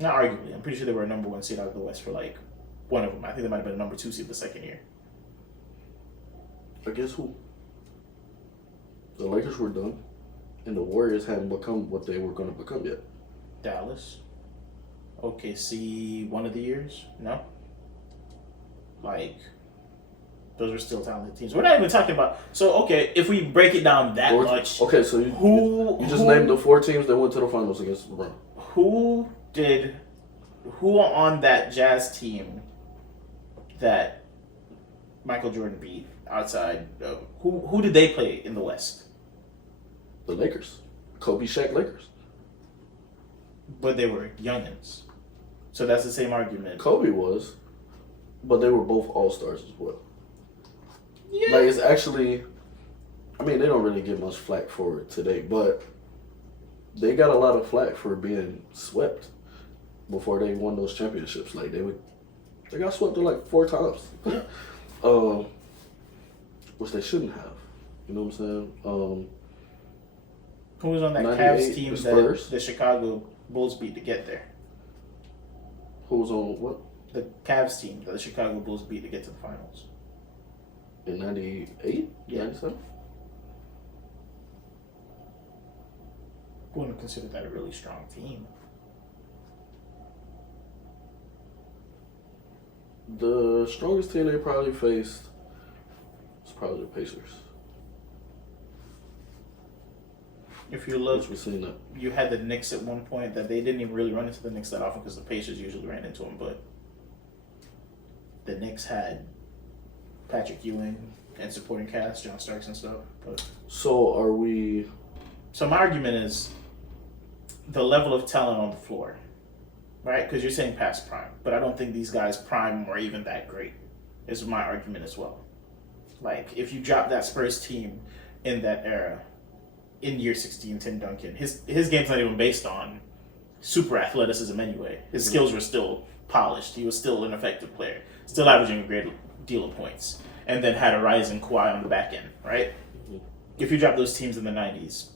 Not arguably. I'm pretty sure they were a number 1 seed out of the West for like one of them. I think they might have been a number 2 seed the second year. I guess who? The Lakers were done, and the Warriors hadn't become what they were going to become yet. Dallas. OKC one of the years? No? Like, those are still talented teams. We're not even talking about... So, okay, if we break it down that much... Okay, so you just named the 4 teams that went to the finals against LeBron. Who on that Jazz team that Michael Jordan beat outside of... Who did they play in the West? The Lakers. Kobe, Shaq Lakers. But they were youngins. So that's the same argument. Kobe was, but they were both all-stars as well. Yeah. Like, it's actually... I mean, they don't really get much flack for it today, but they got a lot of flack for being swept before they won those championships. Like, they got swept like 4 times. Which they shouldn't have. You know what I'm saying? Who was on that Cavs team that the Chicago Bulls beat to get there? Who was on what? The Cavs team that the Chicago Bulls beat to get to the finals. In 98? Yeah. 97? Wouldn't consider that a really strong team. The strongest team they probably faced was probably the Pacers. If you look, we've seen that. You had the Knicks at one point that they didn't even really run into the Knicks that often because the Pacers usually ran into them, but the Knicks had Patrick Ewing and supporting cast, John Starks and stuff. But so are we... So my argument is the level of talent on the floor, right? Because you're saying past prime, but I don't think these guys' prime were even that great, is my argument as well. Like, if you drop that Spurs team in that era, in year 16, Tim Duncan, his game's not even based on super athleticism anyway. His skills were still polished. He was still an effective player, still averaging a great deal of points, and then had a rising Kawhi on the back end, right? If you drop those teams in the 90s,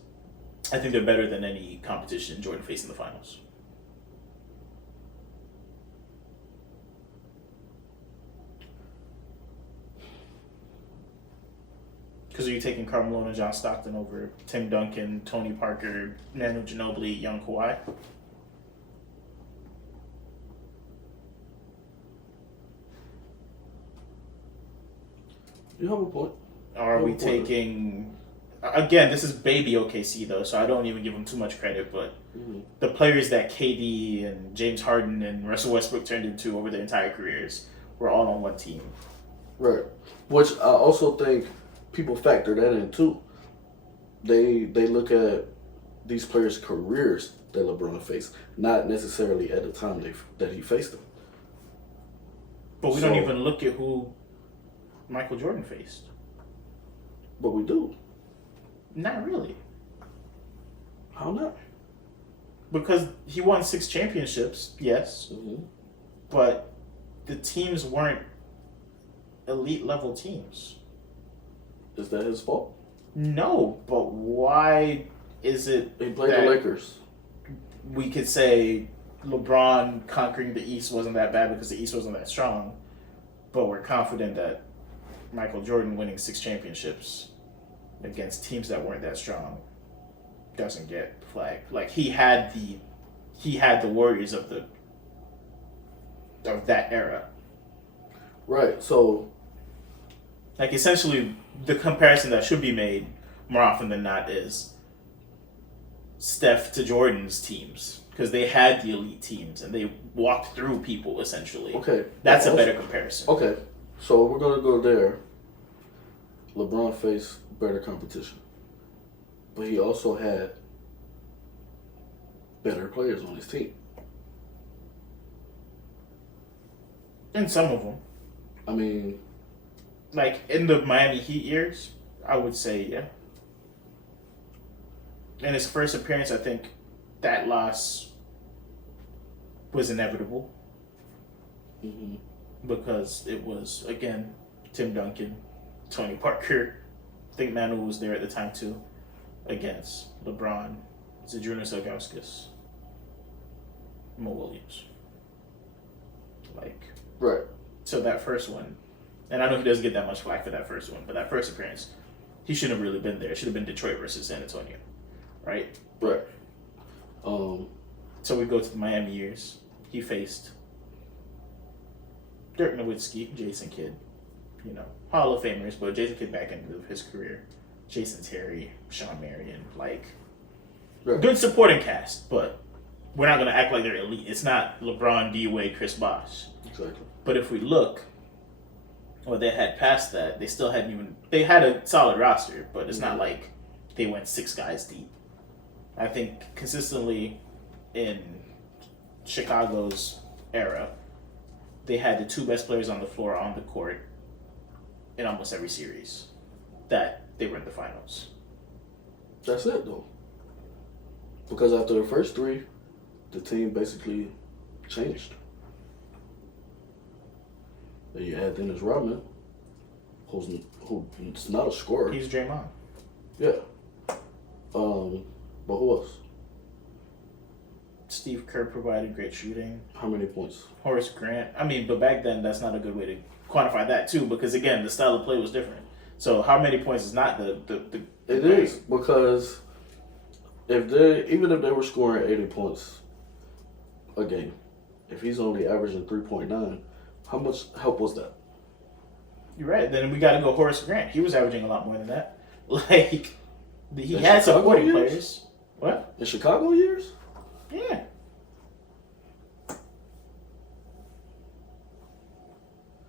I think they're better than any competition Jordan faced in the finals. Because are you taking Carmelo and John Stockton over Tim Duncan, Tony Parker, Manu Ginobili, young Kawhi? You have a point. Or are we taking... Again, this is baby OKC, though, so I don't even give them too much credit, but the players that KD and James Harden and Russell Westbrook turned into over their entire careers were all on one team. Right. Which I also think people factor that in, too. They look at these players' careers that LeBron faced, not necessarily at the time that he faced them. But we don't even look at who Michael Jordan faced. But we do. Not really. How not? Because he won 6 championships, yes, Mm-hmm. but the teams weren't elite level teams. Is that his fault? No, but why is it He played that the Lakers. we could say LeBron conquering the East wasn't that bad because the East wasn't that strong, but we're confident that Michael Jordan winning 6 championships against teams that weren't that strong doesn't get flagged. Like he had the Warriors of that era. Right. So Like essentially the comparison that should be made more often than not is Steph to Jordan's teams. Because they had the elite teams and they walked through people essentially. okay, That's a better comparison. Okay, so we're gonna go there. LeBron faced better competition, but he also had better players on his team. And some of them. I mean, Like in the Miami Heat years, I would say yeah. In his first appearance, I think that loss was inevitable mhm. because it was again Tim Duncan, Tony Parker. I think Manu was there at the time too, against LeBron, Zydrunas Ilgauskas, Mo Williams. Like Right. so that first one, and I know he doesn't get that much flack for that first one, but that first appearance, he shouldn't have really been there. It should have been Detroit versus San Antonio, right? Right. So we go to the Miami years. He faced Dirk Nowitzki, Jason Kidd, Hall of Famers, but Jason Kidd back end of his career. Jason Terry, Sean Marion, like Right. good supporting cast, but we're not gonna act like they're elite. It's not LeBron, D Wade, Chris Bosh. Exactly. But if we look, or they had past that, they still hadn't even. They had a solid roster, but it's not like they went 6 guys deep. I think consistently in Chicago's era, they had the 2 best players on the floor on the court in almost every series that they were in the finals. That's it though. Because after the first 3, the team basically changed. Then you add Dennis Rodman, who's not a scorer. He's Draymond. Yeah. But who else? Steve Kerr provided great shooting. How many points? Horace Grant. I mean, but back then, that's not a good way to quantify that too, because again, the style of play was different. So how many points is not the It is because even if they were scoring 80 points a game, if he's only averaging 3.9, how much help was that? You're right. Then we got to go Horace Grant. He was averaging a lot more than that. Like he In had Chicago supporting years? players. What? In Chicago years? Yeah.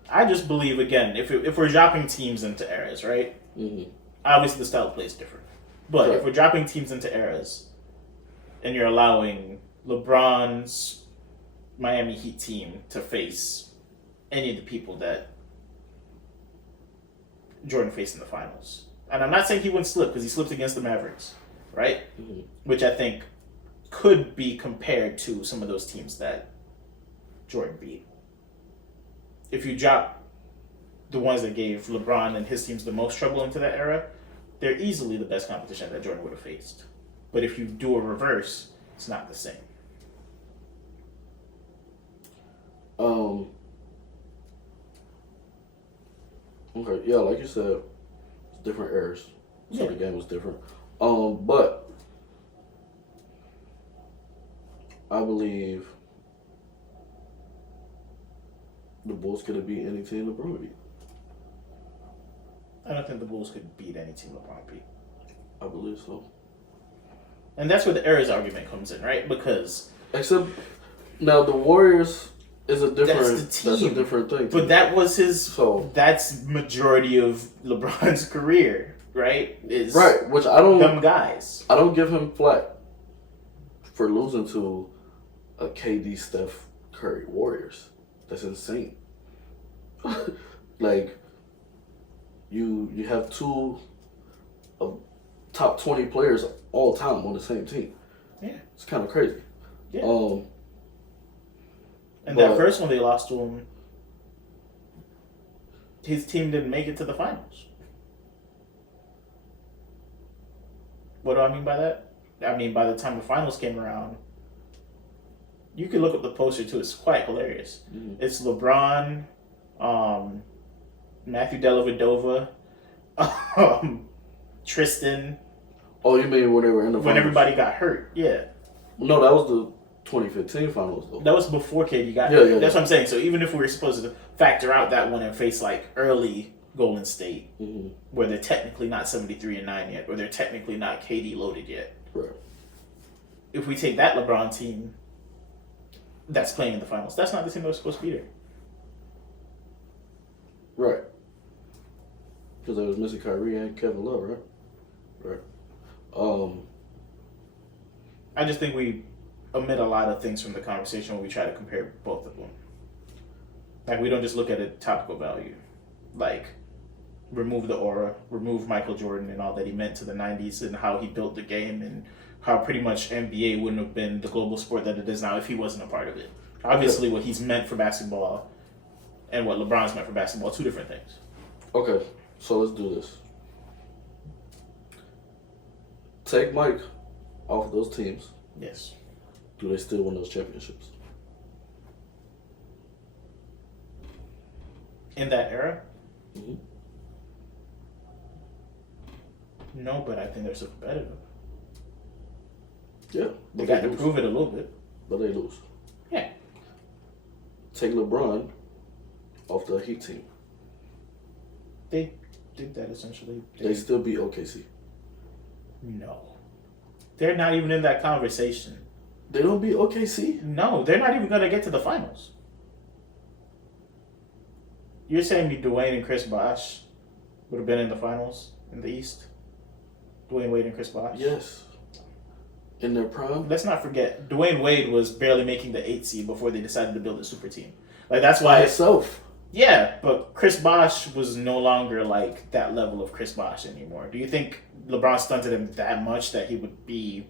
I just believe again, if we're dropping teams into eras, right? Mm-hmm. Obviously, the style of play is different. But Right. if we're dropping teams into eras, and you're allowing LeBron's Miami Heat team to face any of the people that Jordan faced in the finals, and I'm not saying he wouldn't slip because he slipped against the Mavericks, right? Mm-hmm. Which I think could be compared to some of those teams that Jordan beat. If you drop the ones that gave LeBron and his teams the most trouble into that era, they're easily the best competition that Jordan would have faced. But if you do a reverse, it's not the same. Okay, yeah, like you said, it's different eras, so Yeah. the game was different. But I believe the Bulls could have beat any team LeBron beat. I don't think the Bulls could beat any team LeBron beat. I believe so. And that's where the eras argument comes in, right? Because Except now the Warriors is a different. That's the team. That's a different thing. but that was his So that's majority of LeBron's career, right? Is right, which I don't. them guys. I don't give him flack for losing to a KD Steph Curry Warriors. That's insane. Like you have 2 of top 20 players all time on the same team. Yeah. It's kind of crazy. Yeah. And that first one they lost to him, his team didn't make it to the finals. What do I mean by that? I mean, by the time the finals came around, you can look up the poster too. It's quite hilarious. Mm-hmm. It's LeBron, Matthew Dellavedova, Tristan. Oh, you mean when they were in the finals? When everybody got hurt? Yeah. No, that was the 2015 finals though. That was before KD got hurt. Yeah. That's what I'm saying. So even if we were supposed to factor out that one and face like early Golden State, where they're technically not 73-9 yet, or they're technically not KD loaded yet. Right. If we take that LeBron team that's playing in the finals, that's not the team that was supposed to be there. Right. Because they was missing Kyrie and Kevin Love, right? Right. I just think we omit a lot of things from the conversation when we try to compare both of them. Like, we don't just look at a topical value. Like, remove the aura, remove Michael Jordan and all that he meant to the 90s and how he built the game and how pretty much NBA wouldn't have been the global sport that it is now if he wasn't a part of it. Obviously, what he's meant for basketball and what LeBron's meant for basketball, two different things. Okay, so let's do this. Take Mike off those teams. Yes. Do they still win those championships? In that era? Mm-hmm. No, but I think they're still competitive. Yeah. They got to prove it a little bit. But they lose. Yeah. Take LeBron off the Heat team. They did that essentially. They still beat OKC. No. They're not even in that conversation. They don't beat OKC? No, they're not even going to get to the finals. You're saying me Dwayne and Chris Bosh would have been in the finals in the East? Dwayne Wade and Chris Bosh? Yes. In their prime? Let's not forget, Dwayne Wade was barely making the 8th seed before they decided to build a super team. Like, that's why... By itself. Yeah, but Chris Bosh was no longer, like, that level of Chris Bosh anymore. Do you think LeBron stunted him that much that he would be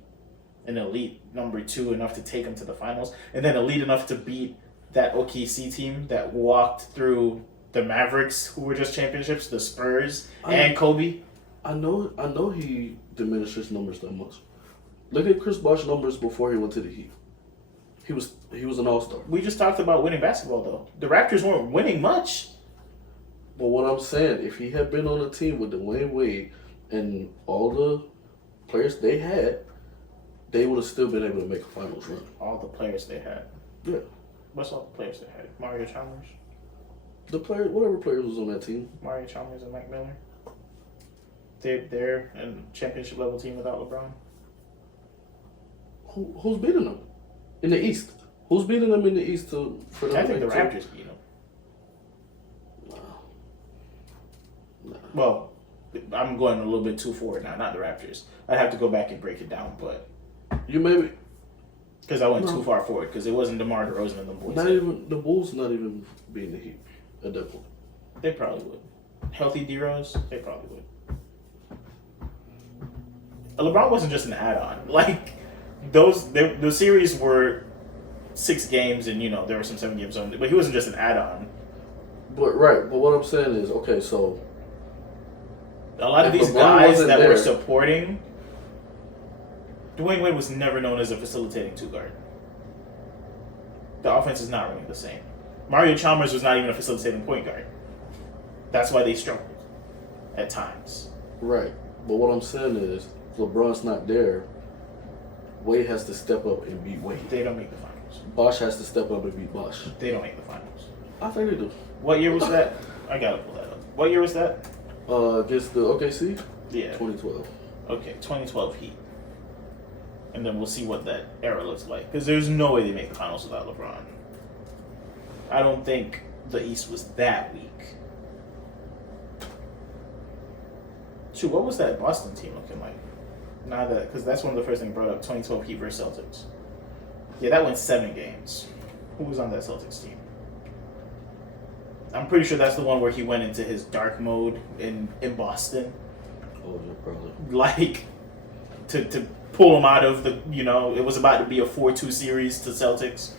an elite number 2 enough to take him to the finals? And then elite enough to beat that OKC team that walked through the Mavericks, who were just championships, the Spurs, and Kobe? I know he diminished his numbers that much. Look at Chris Bosh's numbers before he went to the Heat. He was an all-star. We just talked about winning basketball, though. The Raptors weren't winning much. But what I'm saying, if he had been on a team with Dwayne Wade and all the players they had, they would have still been able to make a finals run. All the players they had. Yeah. What's all the players they had? Mario Chalmers? Whatever players was on that team. Mario Chalmers and Mike Miller? They're a championship level team without LeBron. Who's beating them in the East? Who's beating them in the East for them? I think the Raptors beat them. No. Well, I'm going a little bit too forward now. Not the Raptors. I'd have to go back and break it down, but you maybe because I went too far forward because it wasn't DeMar DeRozan and the boys. Not even the Bulls. Not even beating the Heat at that point. They probably would. Healthy D-Rose, they probably would. LeBron wasn't just an add-on. Like the series were 6 games, and there were some 7 games on, but he wasn't just an add-on. But what I'm saying is, okay, so a lot of these guys that were supporting, Dwayne Wade was never known as a facilitating 2-guard. The offense is not running the same. Mario Chalmers was not even a facilitating point guard. That's why they struggled at times. Right. But what I'm saying is, if LeBron's not there, Wade has to step up and beat Wade. They don't make the finals. Bosh has to step up and beat Bosh. They don't make the finals. I think they do. What year was that? I gotta pull that up. What year was that? Against the OKC? Yeah. 2012. Okay, 2012 Heat. And then we'll see what that era looks like. Because there's no way they make the finals without LeBron. I don't think the East was that weak. Shoot, what was that Boston team looking like? Because that's one of the first things brought up, 2012 Heat versus Celtics. Yeah, that went 7 games. Who was on that Celtics team? I'm pretty sure that's the one where he went into his dark mode in Boston. Oh, yeah, probably. Like, to pull them out of the, it was about to be a 4-2 series to Celtics.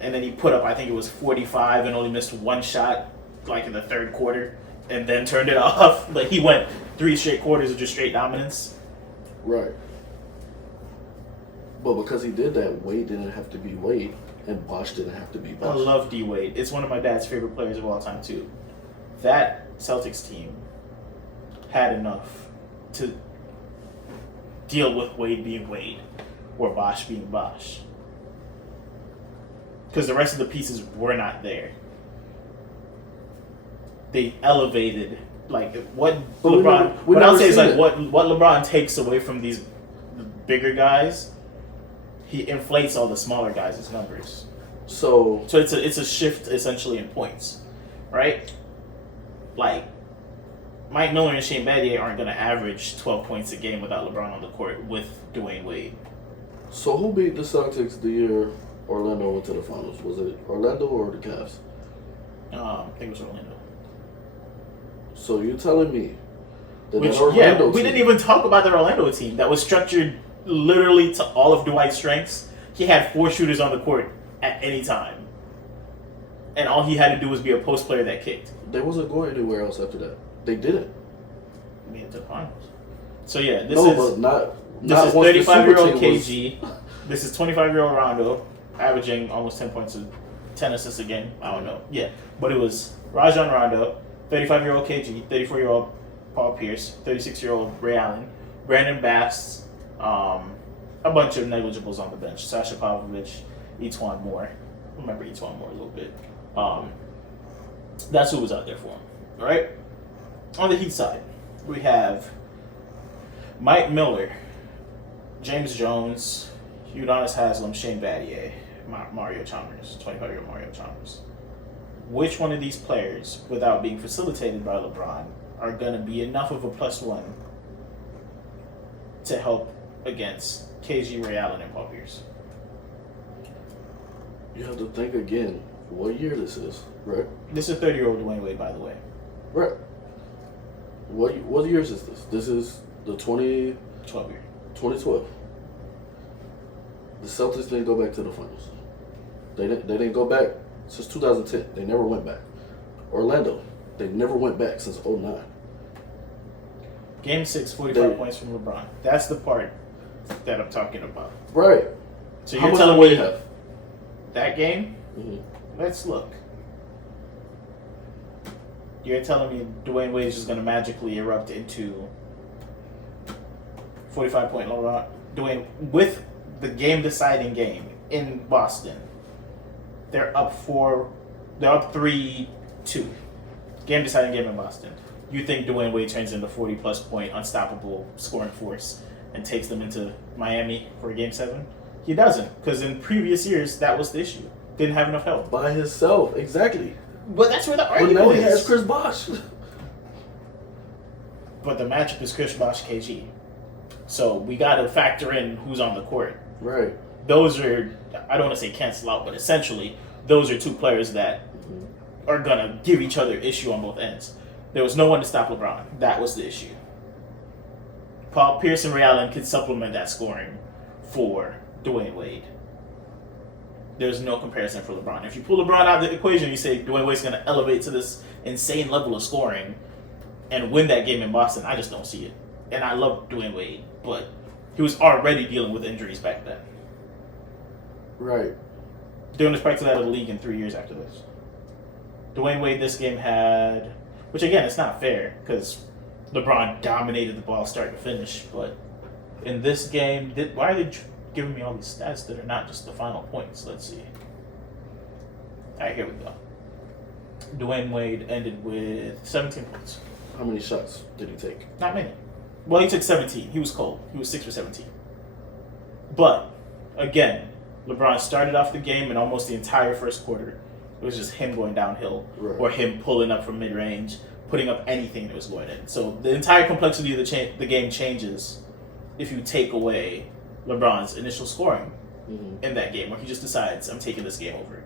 And then he put up, I think it was 45 and only missed one shot, like in the third quarter, and then turned it off. But he went 3 straight quarters of just straight dominance. Right. But because he did that, Wade didn't have to be Wade, and Bosh didn't have to be Bosh. I love D Wade. It's one of my dad's favorite players of all time too. That Celtics team had enough to deal with Wade being Wade or Bosh being Bosh. Because the rest of the pieces were not there. They elevated, like, what But LeBron... we what I'll never say is, seen like, it. what LeBron takes away from these bigger guys, he inflates all the smaller guys' numbers. So it's a shift, essentially, in points, right? Like, Mike Miller and Shane Battier aren't going to average 12 points a game without LeBron on the court with Dwayne Wade. So who beat the Celtics the year Orlando went to the finals? Was it Orlando or the Cavs? I think it was Orlando. So you're telling me that Which, that Orlando we team, didn't even talk about the Orlando team that was structured literally to all of Dwight's strengths. He had 4 shooters on the court at any time. And all he had to do was be a post player that kicked. they wasn't going anywhere else after that. They didn't. Made it to the finals. So yeah, But not this is once the super 35-year-old team was- KG. This is 25-year-old Rondo, averaging almost 10 points and 10 assists a game. I don't know. Yeah. But it was Rajon Rondo, 35-year-old KG, 34-year-old Paul Pierce, 36-year-old Ray Allen, Brandon Bass, a bunch of negligibles on the bench. Sasha Pavlovich, Etuan Moore. I remember Etuan Moore a little bit. That's who was out there for him. All right? On the Heat side, we have Mike Miller, James Jones, Udonis Haslem, Shane Battier, Mario Chalmers, 25-year-old Mario Chalmers. Which one of these players, without being facilitated by LeBron, are going to be enough of a +1 to help against KG, Ray Allen, and Paul Pierce? You have to think again what year this is, right? This is 30-year-old Dwayne Wade, by the way. Right. What years is this? This is the 12 year. 2012. The Celtics didn't go back to the finals. They didn't go back since 2010. They never went back. Orlando, they never went back since 2009. Game 6, 45 points from LeBron. That's the part that I'm talking about. Right. So How you're much telling did Wade me have? that game? Mm-hmm. Let's look. You're telling me Dwayne Wade is just going to magically erupt into 45-point LeBron? Dwayne, with the game-deciding game in Boston, they're up 3-2. Game-deciding game in Boston. You think Dwayne Wade turns into 40-plus point unstoppable scoring force and takes them into Miami for Game 7? He doesn't, because in previous years, that was the issue. Didn't have enough help. By himself, exactly. But that's where the But argument now is. he has Chris Bosh. But the matchup is Chris Bosh KG. So we got to factor in who's on the court. Right. Those are, I don't want to say cancel out, but essentially, those are two players that are going to give each other issue on both ends. There was no one to stop LeBron. That was the issue. Paul Pierce and Ray Allen could supplement that scoring for Dwayne Wade. There's no comparison for LeBron. If you pull LeBron out of the equation, you say Dwayne Wade's going to elevate to this insane level of scoring and win that game in Boston. I just don't see it. And I love Dwayne Wade, but he was already dealing with injuries back then. Right. They were expected out of the league in 3 years after this. Dwayne Wade this game had, which again, it's not fair because LeBron dominated the ball start to finish, but in this game, why are they giving me all these stats that are not just the final points? Let's see. All right, here we go. Dwayne Wade ended with 17 points. How many shots did he take? Not many. Well, he took 17. He was cold. He was 6 for 17. But, again, LeBron started off the game and almost the entire first quarter, it was just him going downhill Right. or him pulling up from mid-range, putting up anything that was going in. So the entire complexity of the game changes if you take away LeBron's initial scoring in that game, where he just decides, I'm taking this game over.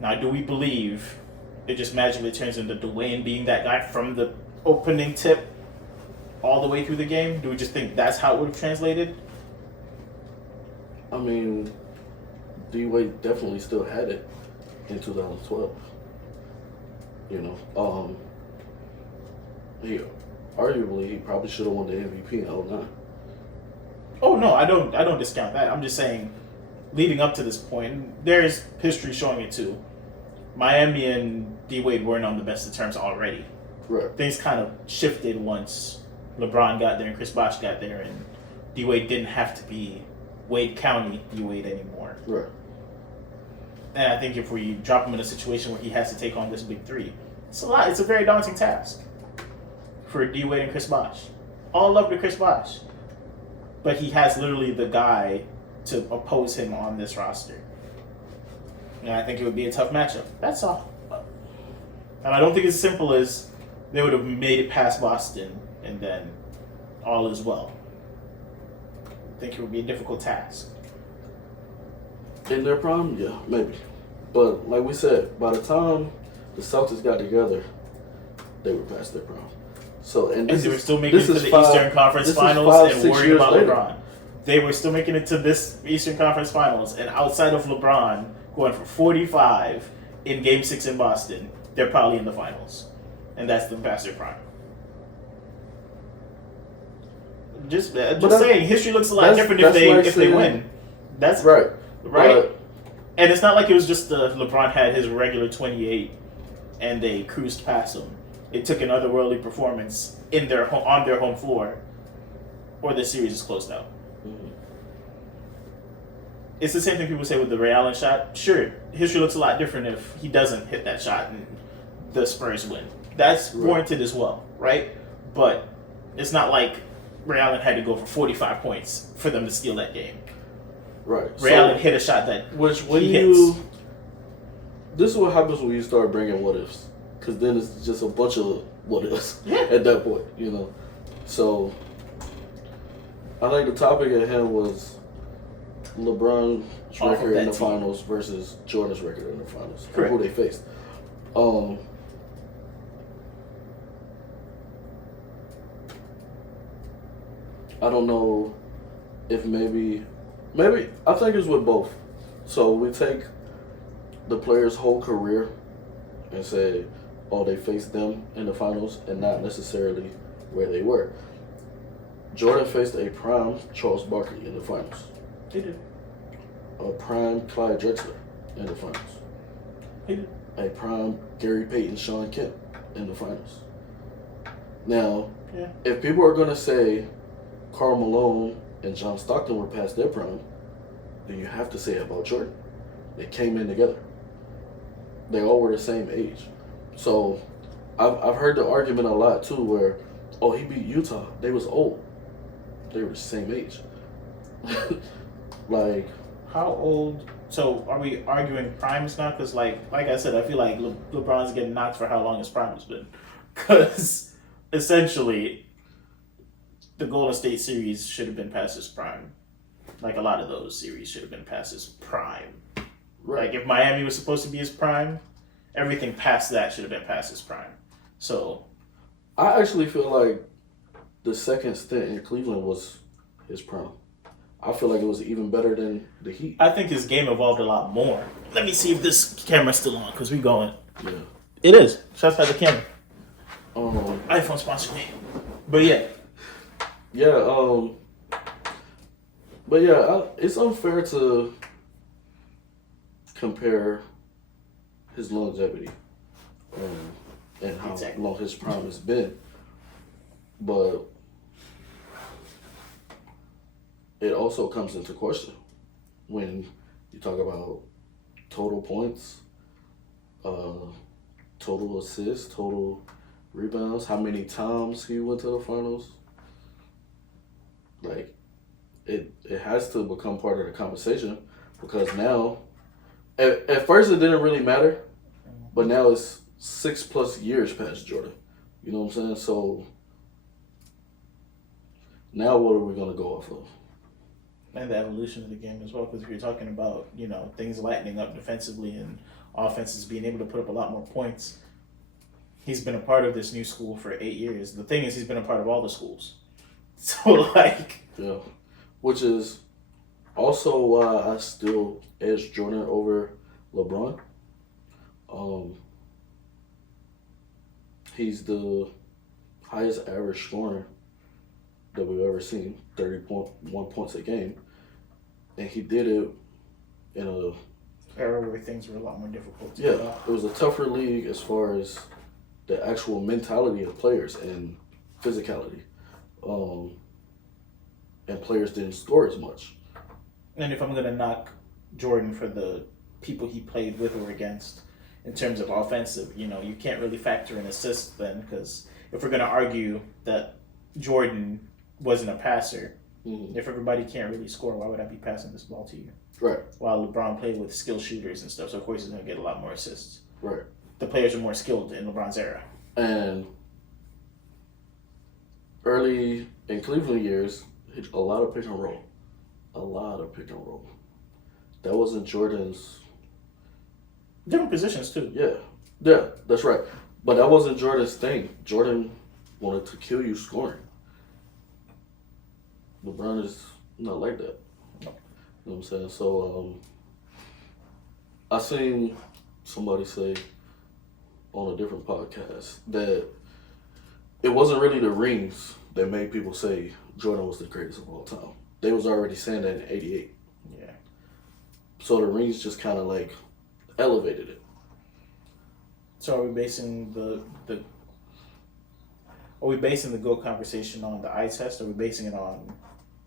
Now, do we believe it just magically turns into Dwayne being that guy from the opening tip? all the way through the game? Do we just think that's how it would have translated? I mean, D-Wade definitely still had it in 2012. You know, he probably should have won the MVP in 09. Oh no, I don't discount that. I'm just saying, leading up to this point, there's history showing it too. Miami and D-Wade weren't on the best of terms already. Right. Things kind of shifted once LeBron got there and Chris Bosh got there, and D-Wade didn't have to be Wade County D-Wade anymore. Right. And I think if we drop him in a situation where he has to take on this big three, it's a lot. It's a very daunting task for D-Wade and Chris Bosh. All love to Chris Bosh, but he has literally the guy to oppose him on this roster. And I think it would be a tough matchup. That's all. And I don't think it's as simple as they would have made it past Boston and then all is well. I think it would be a difficult task. In their prime, yeah, maybe. But like we said, by the time the Celtics got together, they were past their prime. So and they were still making it to the Eastern Conference Finals and worried about LeBron. They were still making it to this Eastern Conference Finals, and outside of LeBron going for 45 in Game 6 in Boston, they're probably in the finals. And that's the past their prime. Just saying, history looks a lot different if they win. That's right. Right? And it's not like it was just LeBron had his regular 28 and they cruised past him. It took an otherworldly performance on their home floor, or the series is closed out. Mm-hmm. It's the same thing people say with the Ray Allen shot. Sure, history looks a lot different if he doesn't hit that shot and the Spurs win. That's warranted as well, right? But it's not like Ray Allen had to go for 45 points for them to steal that game. Right. Ray Allen hit a shot that hits. This is what happens when you start bringing what ifs, because then it's just a bunch of what ifs at that point, you know. I think the topic at hand was LeBron's record in the finals versus Jordan's record in the finals, and who they faced. I don't know if maybe I think it's with both. So we take the player's whole career and say, oh, they faced them in the finals and not necessarily where they were. Jordan faced a prime Charles Barkley in the finals. He did. A prime Clyde Drexler in the finals. He did. A prime Gary Payton, Sean Kemp in the finals. Now, if people are going to say Karl Malone and John Stockton were past their prime, then you have to say about Jordan. They came in together. They all were the same age. So I've heard the argument a lot too where, oh, he beat Utah. They was old. They were the same age. Like, how old? So are we arguing primes now? Because like I said, I feel like LeBron's getting knocked for how long his prime has been. Because essentially, the Golden State series should have been past his prime. Like a lot of those series should have been past his prime. right. Like if Miami was supposed to be his prime, everything past that should have been past his prime. So I actually feel like the second stint in Cleveland was his prime. I feel like it was even better than the Heat. I think his game evolved a lot more. Let me see if this camera's still on, because we going. Yeah. It is. Shouts out the camera. Um, iPhone sponsor me. But yeah. Yeah, but yeah, it's unfair to compare his longevity and how long his prime has been. But it also comes into question when you talk about total points, total assists, total rebounds, how many times he went to the finals. Like, it has to become part of the conversation, because now, at first it didn't really matter, but now it's 6+ years past Jordan. You know what I'm saying? So now what are we going to go off of? And the evolution of the game as well, because if you're talking about, things lightening up defensively and offenses being able to put up a lot more points, he's been a part of this new school for 8 years. The thing is, he's been a part of all the schools. So, like. Yeah. Which is also why I still edge Jordan over LeBron. Um, he's the highest average scorer that we've ever seen, 30.1 points a game. And he did it in a Era where things were a lot more difficult to yeah, get off. it was a tougher league as far as the actual mentality of players and physicality. And players didn't score as much. And if I'm going to knock Jordan for the people he played with or against in terms of offensive, you can't really factor in assists then, because if we're going to argue that Jordan wasn't a passer, if everybody can't really score, why would I be passing this ball to you? Right. While LeBron played with skilled shooters and stuff, so of course he's going to get a lot more assists. Right. The players are more skilled in LeBron's era. And early in Cleveland years, a lot of pick and roll. A lot of pick and roll. That wasn't Jordan's. Different positions too. Yeah, that's right. But that wasn't Jordan's thing. Jordan wanted to kill you scoring. LeBron is not like that. No. You know what I'm saying? So, I seen somebody say on a different podcast that it wasn't really the rings that made people say Jordan was the greatest of all time. They was already saying that in '88. Yeah. So the rings just kind of like elevated it. So are we basing the GOAT conversation on the eye test? Or are we basing it on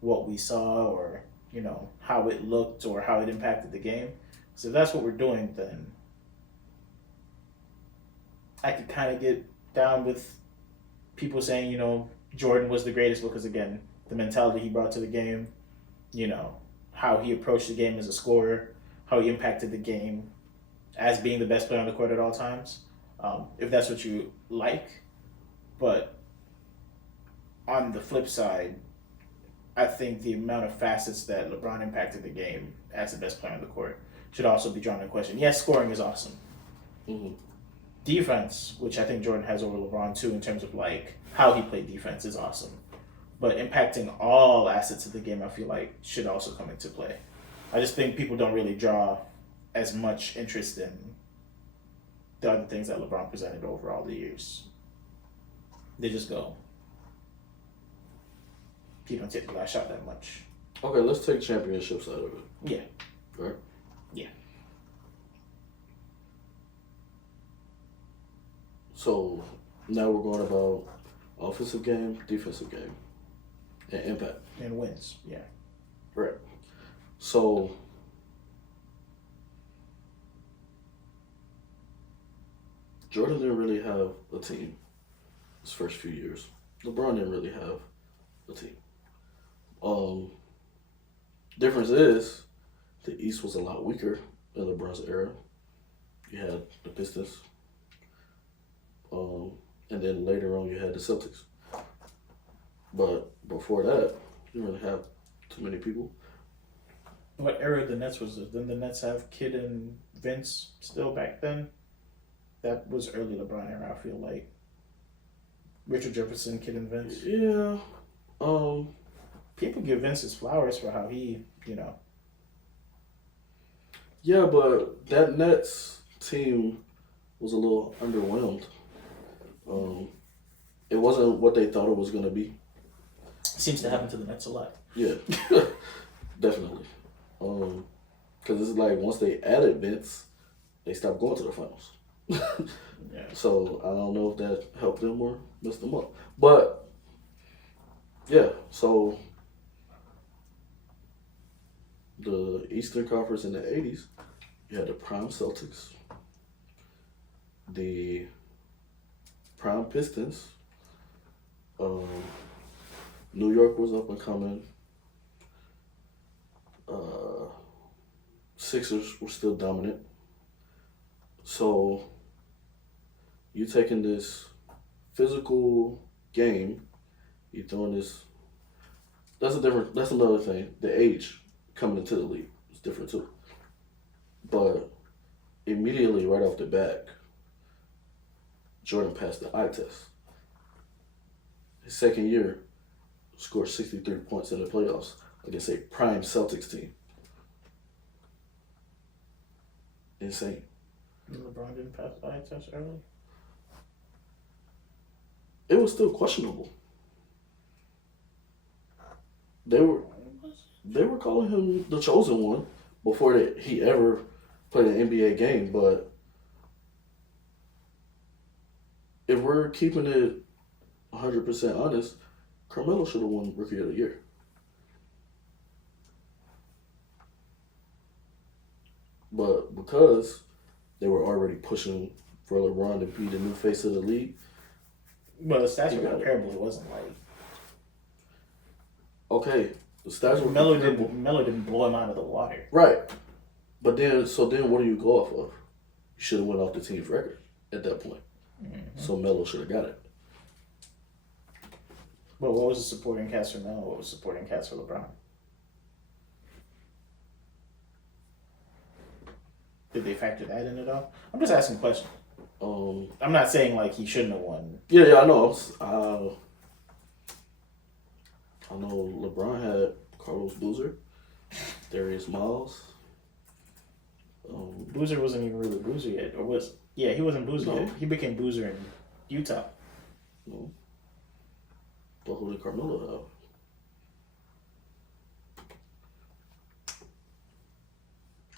what we saw, or how it looked, or how it impacted the game? So if that's what we're doing, then I could kind of get down with people saying Jordan was the greatest because, again, the mentality he brought to the game, how he approached the game as a scorer, how he impacted the game as being the best player on the court at all times. If that's what you like. But on the flip side, I think the amount of facets that LeBron impacted the game as the best player on the court should also be drawn into question. Yes, scoring is awesome. Mm-hmm. Defense, which I think Jordan has over LeBron too, in terms of like how he played defense, is awesome. But impacting all assets of the game, I feel like, should also come into play. I just think people don't really draw as much interest in the other things that LeBron presented over all the years. They just go, he don't take the last shot that much. Okay, let's take championships out of it. Yeah. Right? Yeah. So now we're going about offensive game, defensive game, and impact. And wins, yeah. Right. So Jordan didn't really have a team his first few years. LeBron didn't really have a team. Difference is the East was a lot weaker in LeBron's era. You had the Pistons. And then later on you had the Celtics. But before that, you didn't really have too many people. What era the Nets was it? Didn't the Nets have Kidd and Vince still back then? That was early LeBron era, I feel like. Richard Jefferson, Kidd and Vince. Yeah. People give Vince his flowers for how he, Yeah, but that Nets team was a little underwhelmed. It wasn't what they thought it was going to be. Seems to happen to the Nets a lot. Yeah, definitely. Because it's like once they added Vince, they stopped going to the finals. Yeah. So I don't know if that helped them or messed them up. But yeah, so the Eastern Conference in the 80s, you had the prime Celtics, the prime Pistons, New York was up and coming, Sixers were still dominant. So you taking this physical game, you throwing this. That's another thing. The age coming into the league is different too. But immediately, right off the bat, Jordan passed the eye test. His second year, scored 63 points in the playoffs against a prime Celtics team. Insane. LeBron didn't pass the eye test early. It was still questionable. They were calling him the chosen one before he ever played an NBA game, but if we're keeping it 100% honest, Carmelo should have won Rookie of the Year. But because they were already pushing for LeBron to be the new face of the league. Well, the stats were comparable. It wasn't like... Okay, the stats were Melo didn't blow him out of the water. Right. But then what do you go off of? You should have went off the team's record at that point. Mm-hmm. So Melo should have got it. But what was the supporting cast for Melo? What was the supporting cast for LeBron? Did they factor that in at all? I'm just asking questions. I'm not saying like he shouldn't have won. Yeah, I know. I know LeBron had Carlos Boozer, Darius Miles. Boozer wasn't even really Boozer yet, or was? Yeah, he wasn't Boozer yet. He became Boozer in Utah. No. But who did Carmelo have?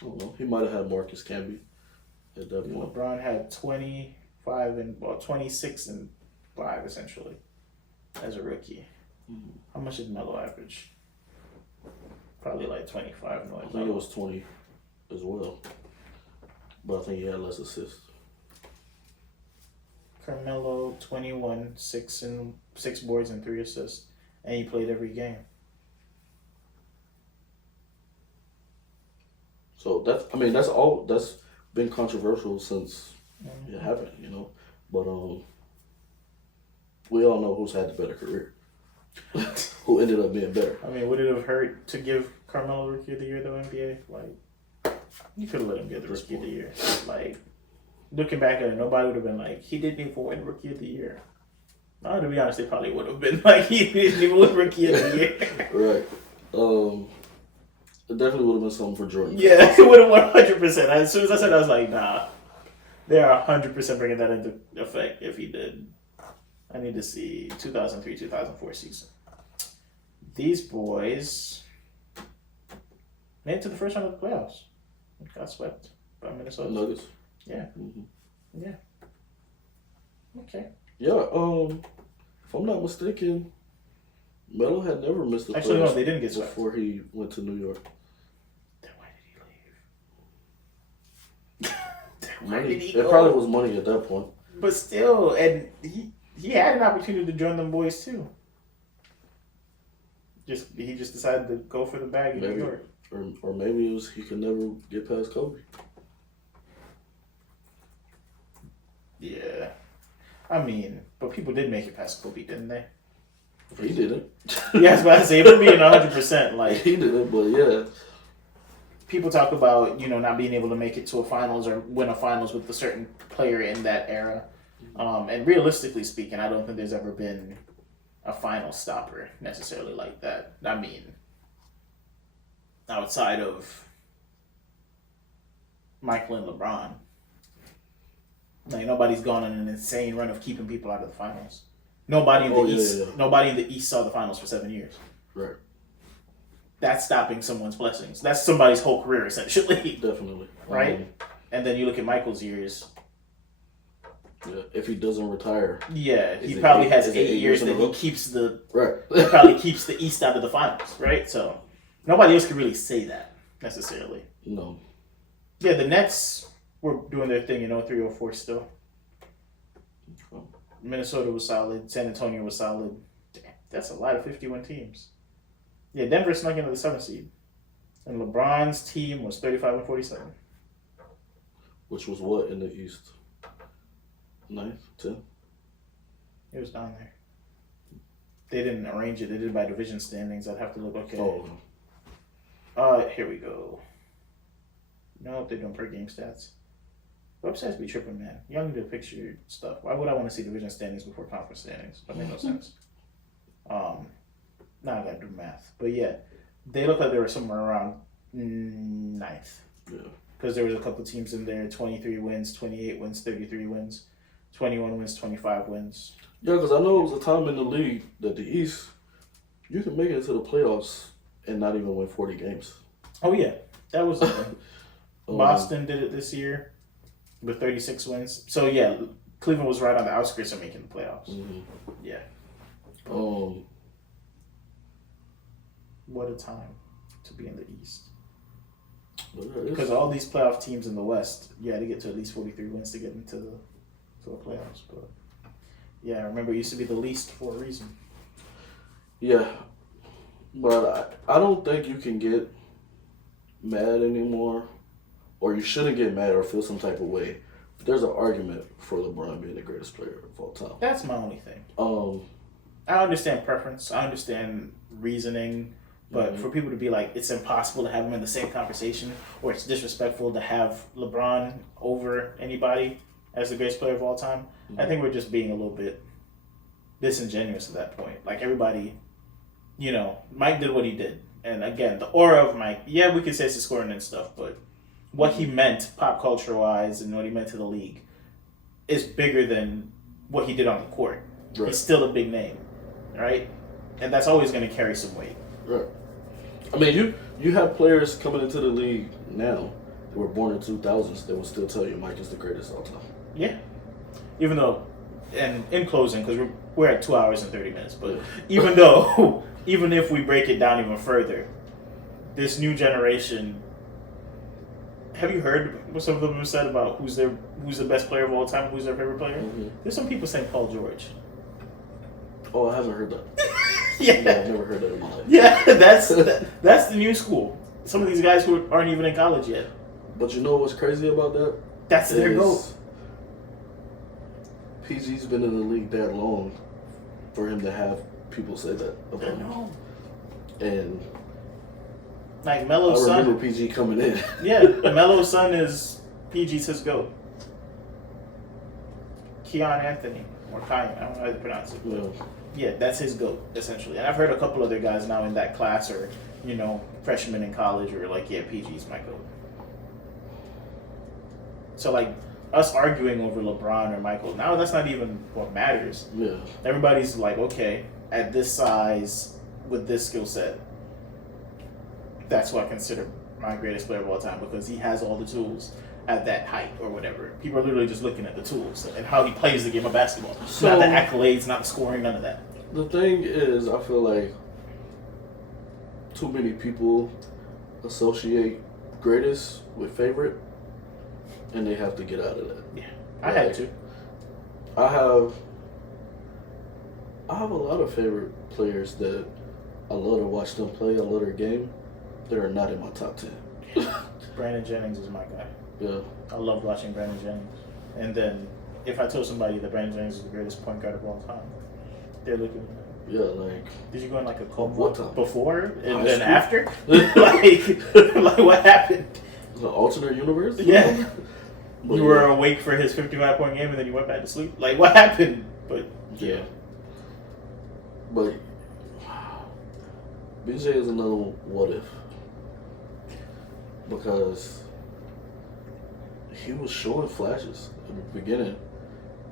I don't know. He might have had Marcus Camby at that point. LeBron had 26 and 5 essentially as a rookie. Mm-hmm. How much did Melo average? Probably like 25. I think it was 20 as well. But I think he had less assists. Carmelo 21, 6 boards and 3 assists, and he played every game. So that's been controversial since it happened, you know. But we all know who's had the better career. Who ended up being better. I mean, would it have hurt to give Carmelo Rookie of the Year, though, NBA? Like, you could have let him get the Rookie of the Year. Like, looking back at it, nobody would have been like, he didn't even win Rookie of the Year. No, to be honest, they probably would have been like, he didn't even win Rookie of the Year. Right. It definitely would have been something for Jordan. Yeah, it would have 100%. As soon as I said, I was like, nah. They are 100% bringing that into effect if he did. I need to see 2003-2004 season. These boys made it to the first round of the playoffs. Got swept by Minnesota. Nuggets. Yeah. Mm-hmm. Yeah. Okay. Yeah. If I'm not mistaken, Melo had never missed the playoffs. Actually, no, they didn't get swept before he went to New York. Then why did he leave? It probably was money at that point. But still, and he had an opportunity to join them boys too. He just decided to go for the bag in New York. Or maybe it was he could never get past Kobe. Yeah. I mean, but people did make it past Kobe, didn't they? He didn't. Yeah, I was about to say, if we're being 100%, like... He didn't, but yeah. People talk about, not being able to make it to a finals or win a finals with a certain player in that era. And realistically speaking, I don't think there's ever been a final stopper necessarily like that. I mean, outside of Michael and LeBron, like nobody's gone on an insane run of keeping people out of the finals. Nobody in the East. Yeah. Nobody in the East saw the finals for 7 years. Right. That's stopping someone's blessings. That's somebody's whole career, essentially. Definitely. Right. And then you look at Michael's years. Yeah, if he doesn't retire. Yeah, he probably has 8 years that he keeps the he probably keeps the East out of the finals, right? So nobody else can really say that necessarily. No. Yeah, the Nets were doing their thing in 03-04 still. Okay. Minnesota was solid. San Antonio was solid. Damn, that's a lot of 51 teams. Yeah, Denver snuck into the 7th seed. And LeBron's team was 35-47. Which was what in the East? 9th, 10th? It was down there. They didn't arrange it. They did it by division standings. I'd have to look. Okay. Oh. Here we go. No, they're doing per game stats. Websites be tripping, man. Y'all need to picture stuff. Why would I want to see division standings before conference standings? That makes no sense. Now I gotta do math, but yeah, they look like they were somewhere around ninth. Yeah. Because there was a couple teams in there: 23 wins, 28 wins, 33 wins, 21 wins, 25 wins. Yeah, because I know it was a time in the league that the East, you can make it to the playoffs and not even win 40 games. Oh yeah, that was Boston did it this year with 36 wins. So yeah, Cleveland was right on the outskirts of making the playoffs. Mm-hmm. Yeah. What a time to be in the East. Because all these playoff teams in the West, you had to get to at least 43 wins to get into the playoffs. But yeah, I remember it used to be the least for a reason. Yeah, but I don't think you can get mad anymore, or you shouldn't get mad or feel some type of way. There's an argument for LeBron being the greatest player of all time. That's my only thing. I understand preference. I understand reasoning. But for people to be like, it's impossible to have them in the same conversation, or it's disrespectful to have LeBron over anybody as the greatest player of all time, I think we're just being a little bit disingenuous at that point. Like everybody, Mike did what he did. And again, the aura of Mike, yeah, we could say it's the scoring and stuff, but what he meant pop culture wise and what he meant to the league is bigger than what he did on the court. Right. He's still a big name, right? And that's always going to carry some weight. Right. I mean, you have players coming into the league now that were born in 2000s that will still tell you Mike is the greatest of all time. Yeah. Even though, and in closing, because we're at 2 hours and 30 minutes, but even if we break it down even further, this new generation, have you heard what some of them have said about who's the best player of all time, who's their favorite player? Mm-hmm. There's some people saying Paul George. Oh, I haven't heard that. Yeah, I've never heard that in my life. Yeah, that's the new school. Some of these guys who aren't even in college yet. But you know what's crazy about that? That's their goal. PG's been in the league that long for him to have people say that about him. And like Melo's son. I remember PG coming in. Yeah, Melo's son is PG's his GOAT. Keon Anthony or Kion, I don't know how to pronounce it. But yeah, that's his GOAT, essentially. And I've heard a couple other guys now in that class or, freshmen in college are like, yeah, PG's my GOAT. So, like, us arguing over LeBron or Michael, now that's not even what matters. Yeah. Everybody's like, okay, at this size, with this skill set, that's what I consider my greatest player of all time because he has all the tools at that height or whatever. People are literally just looking at the tools and how he plays the game of basketball. So, not the accolades, not the scoring, none of that. The thing is, I feel like too many people associate greatest with favorite, and they have to get out of that. Yeah, I had to. I have a lot of favorite players that I love to watch them play. I love their game. That are not in my top 10. Brandon Jennings is my guy. Yeah. I love watching Brandon Jennings. And then if I told somebody that Brandon Jennings is the greatest point guard of all time, they're looking at me. Yeah, like. Did you go in like a coma what time? Before and then after? like what happened? The alternate universe? Yeah. You were awake for his 55-point game and then you went back to sleep? Like what happened? But yeah. But BJ is another what if. Because he was showing flashes at the beginning,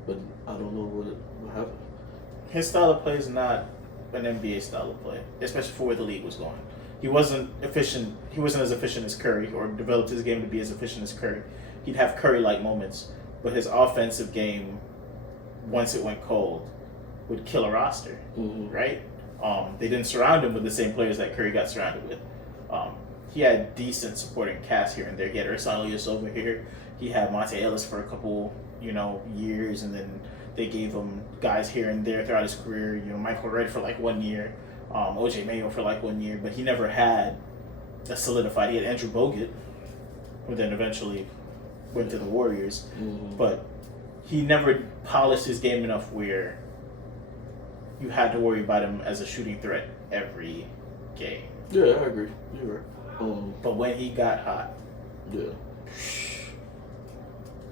but I don't know what happened. His style of play is not an NBA style of play, especially for where the league was going. He wasn't efficient. He wasn't as efficient as Curry, or developed his game to be as efficient as Curry. He'd have Curry-like moments, but his offensive game, once it went cold, would kill a roster, right? They didn't surround him with the same players that Curry got surrounded with. He had decent supporting cast here and there. He had Ersan Ilyasova here. He had Monte Ellis for a couple, years, and then they gave him guys here and there throughout his career. Michael Redd for like 1 year, OJ Mayo for like 1 year, but he never had a solidified. He had Andrew Bogut, who then eventually went to the Warriors, but he never polished his game enough where you had to worry about him as a shooting threat every game. Yeah, I agree. You're right. But when he got hot, yeah,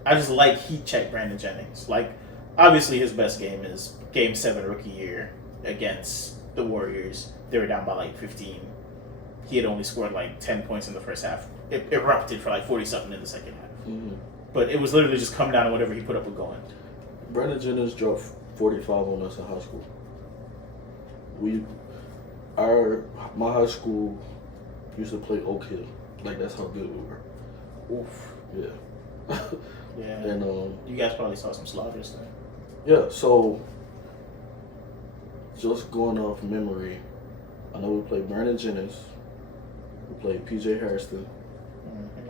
I just like heat check Brandon Jennings. Like, obviously his best game is Game 7 rookie year against the Warriors. They were down by like 15. He had only scored like 10 points in the first half. It erupted for like 40-something in the second half. Mm-hmm. But it was literally just come down to whatever he put up with going. Brandon Jennings dropped 45 on us in high school. My high school used to play Oak Hill. Like, that's how good we were. Oof. Yeah. Yeah. And you guys probably saw some slaughters then. Yeah, so just going off memory, I know we played Brandon Jennings. We played PJ Harrison.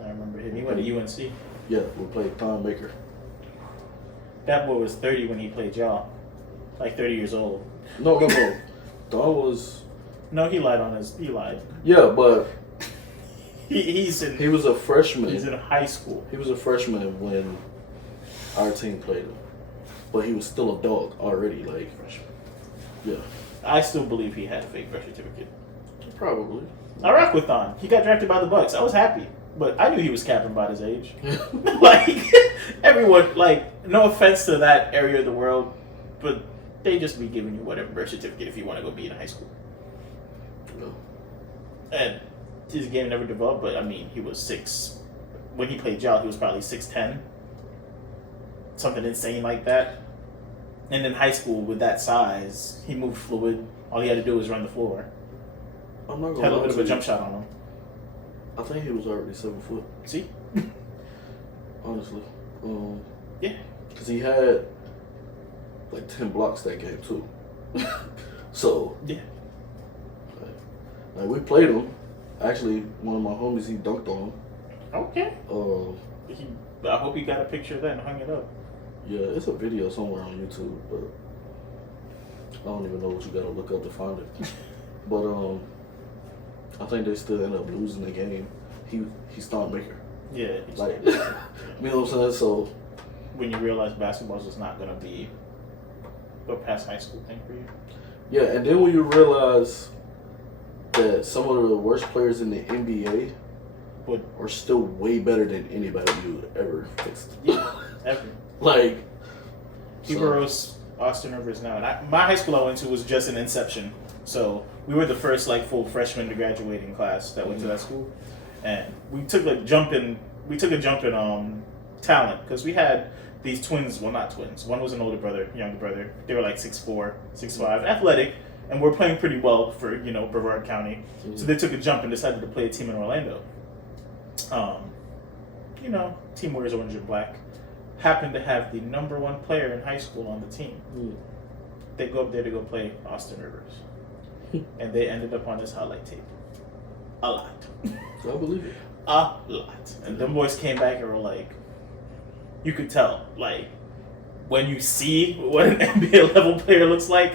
I remember him. He went to UNC. Yeah, we played Thon Maker. That boy was 30 when he played y'all. Like 30 years old. No. Thon was... No, he lied. Yeah, but... He was a freshman. He's in high school. He was a freshman when our team played him. But he was still a dog already, like... Freshman. Yeah. I still believe he had a fake birth certificate. Probably. I rock with Thon. He got drafted by the Bucks. I was happy. But I knew he was capping about his age. Like, everyone, like, no offense to that area of the world, but they just be giving you whatever birth certificate if you want to go be in high school. No. And his game never developed, but I mean, he was 6. When he played y'all, he was probably 6'10". Something insane like that. And in high school, with that size, he moved fluid. All he had to do was run the floor. I'm not gonna Had a lie little bit to of a you. jump shot on him. I think he was already 7 foot. See? Honestly. Yeah. Because he had like 10 blocks that game, too. So. Yeah. Like, we played him. Actually, one of my homies, he dunked on him. Okay. I hope you got a picture of that and hung it up. Yeah, it's a video somewhere on YouTube, but I don't even know what you gotta look up to find it. But I think they still end up losing the game. He's Thon Maker. Yeah. Like, you know what I'm saying? So when you realize basketball is just not gonna be a past high school thing for you. yeah, and then when you realize that some of the worst players in the NBA are still way better than anybody you ever faced. Yeah, ever. Like, People roast Austin Rivers now. And my high school I went to was just an Inception. So we were the first like full freshman to graduating class that went to that school. And we took a jump in talent because we had these twins, well not twins. One was an older brother, younger brother. They were like 6'4", 6'5", athletic, and we're playing pretty well for, Brevard County. Mm-hmm. So they took a jump and decided to play a team in Orlando. Team wears orange and black. Happened to have the number 1 player in high school on the team. Mm. They go up there to go play Austin Rivers. And they ended up on his highlight tape. A lot. I believe it. A lot. And them boys came back and were like, you could tell, like, when you see what an NBA level player looks like,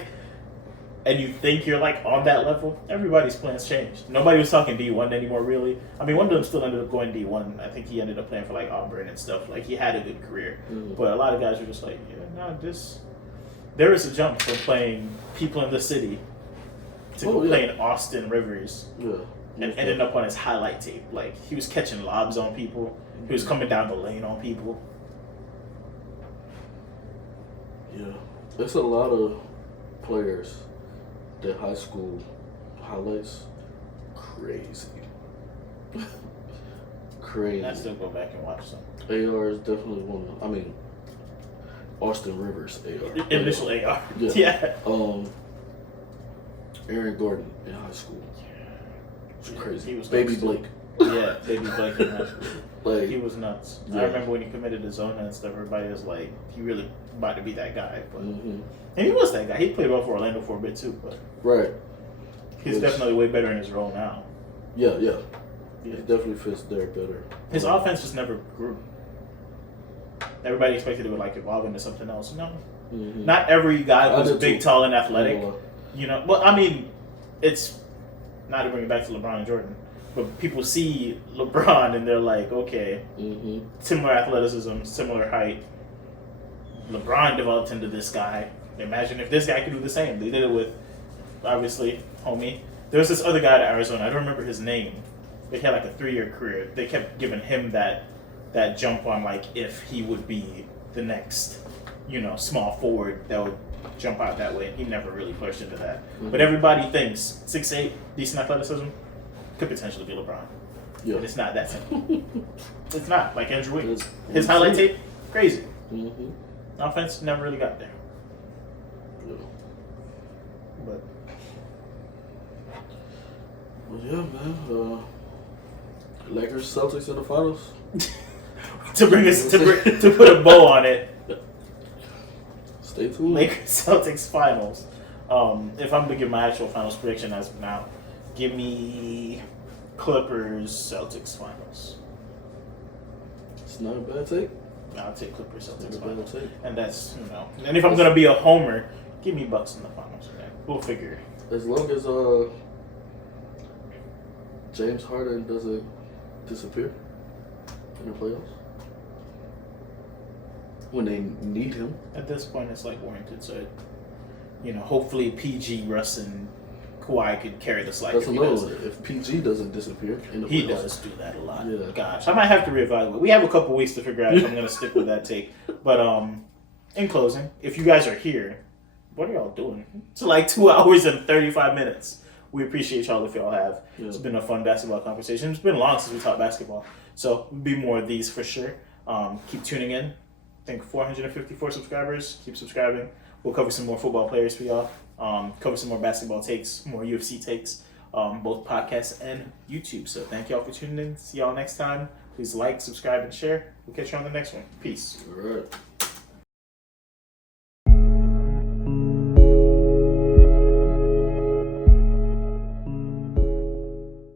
and you think you're like on that level, everybody's plans changed. Nobody was talking D1 anymore, really. I mean, one of them still ended up going D1. I think he ended up playing for like Auburn and stuff. Like, he had a good career. Mm. But a lot of guys were just like, there is a jump from playing people in the city to playing Austin Rivers. Yeah. And ended up on his highlight tape. Like, he was catching lobs on people. He was coming down the lane on people. Yeah. There's a lot of players that high school highlights crazy. Crazy. I still go back and watch some. AR is definitely one of them. I mean, Austin Rivers AR. Initial AR. Yeah. Aaron Gordon in high school. It's crazy. He was Baby nuts. Blake. Yeah, Baby Blake in high school. Like, he was nuts. Yeah. I remember when he committed to Zona and stuff, everybody was like, he really about to be that guy. But and he was that guy. He played well for Orlando for a bit too, but right. He's definitely way better in his role now. Yeah. He definitely fits there better. His offense just never grew. Everybody expected it would like evolve into something else. No. Mm-hmm. Not every guy was big, tall, and athletic. Well, I mean, it's not to bring it back to LeBron and Jordan, but people see LeBron and they're like, okay, similar athleticism, similar height. LeBron developed into this guy. Imagine if this guy could do the same. They did it with, obviously, homie. There was this other guy at Arizona. I don't remember his name. He had like a 3-year career. They kept giving him that that jump on like if he would be the next, small forward that would jump out that way. He never really pushed into that. Mm-hmm. But everybody thinks 6'8", decent athleticism, could potentially be LeBron. Yeah. But it's not that simple. It's not. Like Andrew Wiggins. His highlight tape, crazy. Mm-hmm. Offense never really got there. Yeah. But. Well, yeah, man. Lakers Celtics in the finals. to put a bow on it. Stay tuned. Lakers Celtics finals. If I'm to give my actual finals prediction as of now, give me Clippers Celtics finals. It's not a bad take. I'll take Clippers Celtics finals. And that's And if I'm gonna be a homer, give me Bucks in the finals. Okay? We'll figure. As long as James Harden doesn't disappear in the playoffs when they need him. At this point, it's like warranted. So, hopefully PG, Russ, and Kawhi could carry the slack. That's another one. If PG doesn't disappear in the playoffs. He does do that a lot. Yeah. Gosh, I might have to reevaluate. We have a couple weeks to figure out if I'm going to stick with that take. But in closing, if you guys are here, what are y'all doing? It's like 2 hours and 35 minutes. We appreciate y'all if y'all have. Yeah. It's been a fun basketball conversation. It's been long since we talked basketball. So, there'll be more of these for sure. Keep tuning in. I think 454 subscribers. Keep subscribing. We'll cover some more football players for y'all. Cover some more basketball takes, more UFC takes, both podcasts and YouTube. So, thank y'all for tuning in. See y'all next time. Please like, subscribe, and share. We'll catch you on the next one. Peace. All right.